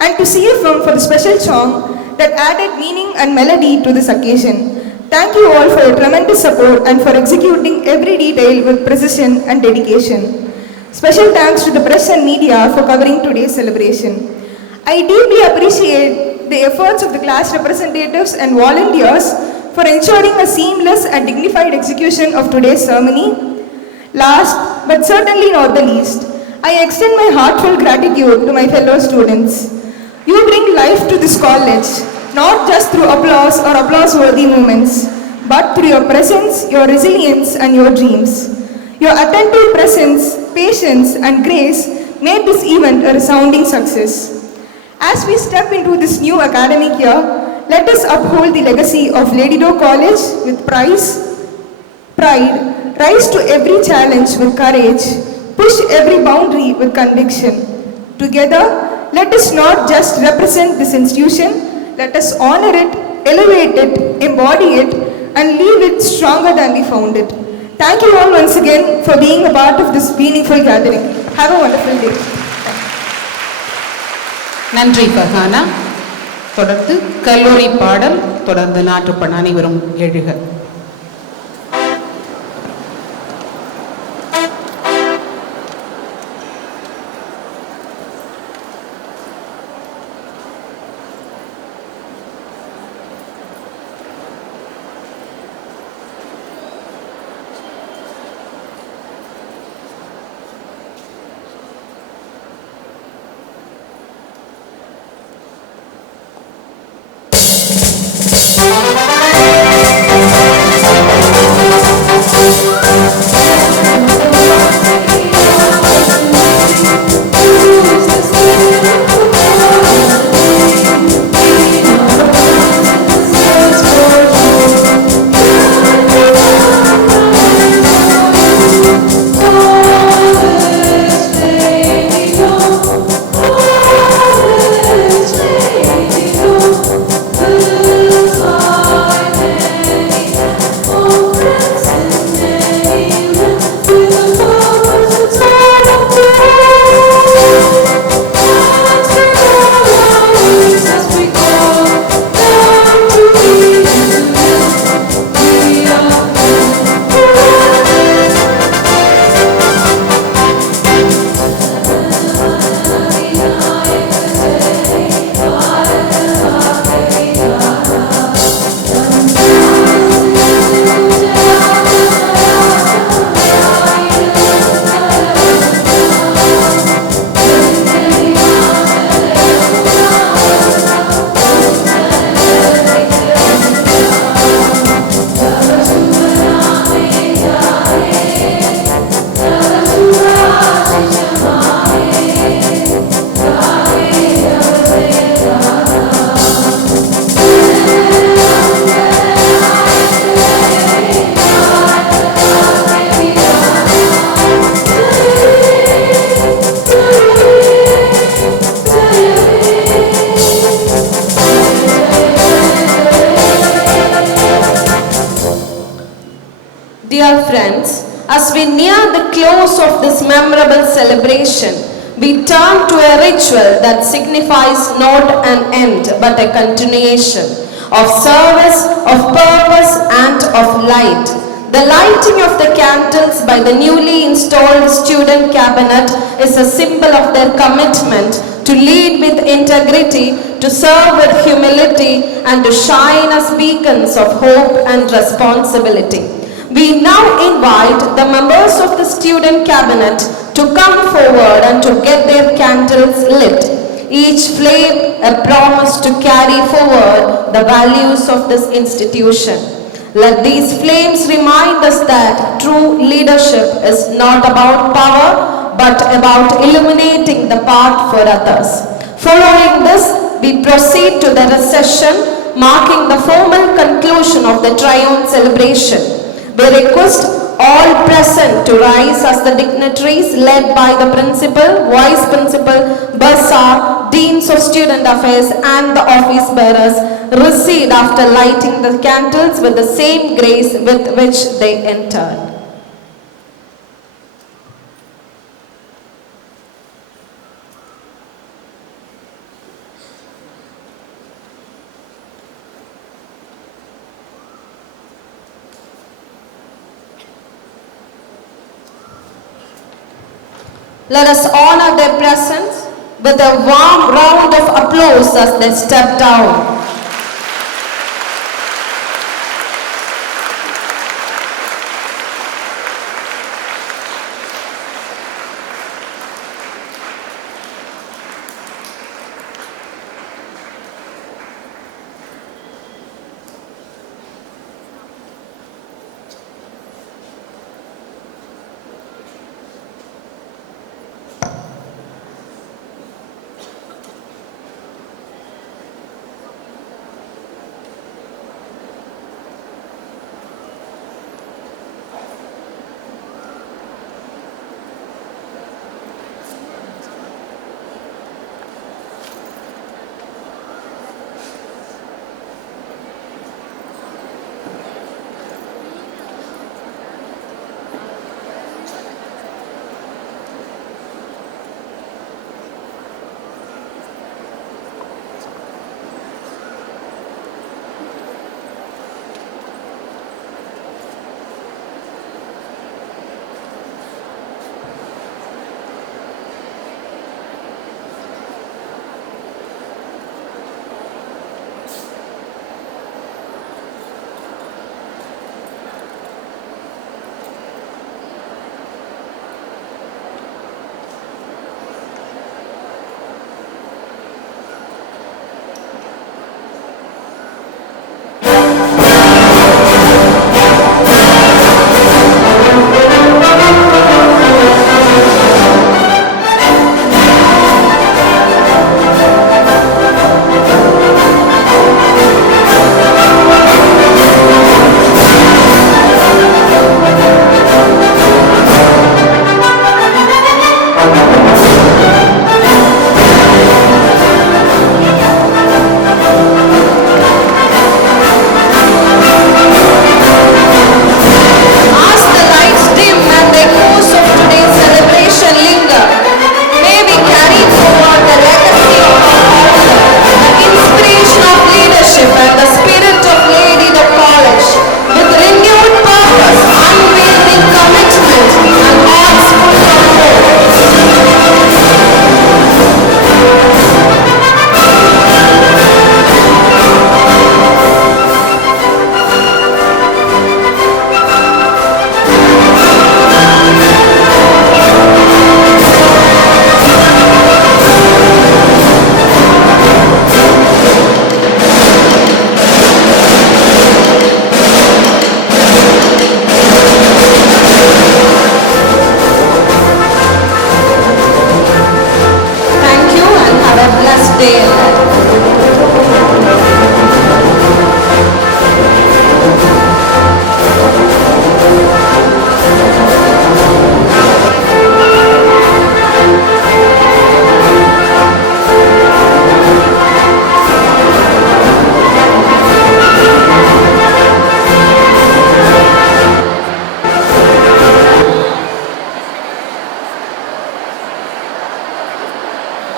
and to CFM for the special song that added meaning and melody to this occasion. Thank you all for your tremendous support and for executing every detail with precision and dedication. Special thanks to the press and media for covering today's celebration. I deeply appreciate the efforts of the class representatives and volunteers for ensuring a seamless and dignified execution of today's ceremony. Last, but certainly not the least, I extend my heartfelt gratitude to my fellow students. You bring life to this college, not just through applause or applause-worthy moments, but through your presence, your resilience, and your dreams. Your attentive presence, patience, and grace made this event a resounding success. As we step into this new academic year, let us uphold the legacy of Lady Doe College with pride, rise to every challenge with courage, push every boundary with conviction. Together, let us not just represent this institution, let us honor it, elevate it, embody it, and leave it stronger than we found it. Thank you all once again for being a part of this meaningful gathering. Have a wonderful day. நன்றி ஃபர்ஹானா. தொடர்ந்து கல்லூரி பாடல், தொடர்ந்து நாட்டுப்பண். அனைவரும் எழுக. friends, as we near the close of this memorable celebration, we turn to a ritual that signifies not an end but a continuation of service, of purpose, and of light. The lighting of the candles by the newly installed student cabinet is a symbol of their commitment to lead with integrity, to serve with humility, and to shine as beacons of hope and responsibility. We now invite the members of the student cabinet to come forward and to get their candles lit. Each flame a promise to carry forward the values of this institution. Let these flames remind us that true leadership is not about power but about illuminating the path for others. Following this, we proceed to the recession, marking the formal conclusion of the Triune celebration. We request all present to rise as the dignitaries led by the principal, vice principal, bursar, deans of student affairs and the office bearers recede after lighting the candles with the same grace with which they entered. Let us honor their presence with a warm round of applause as they step down.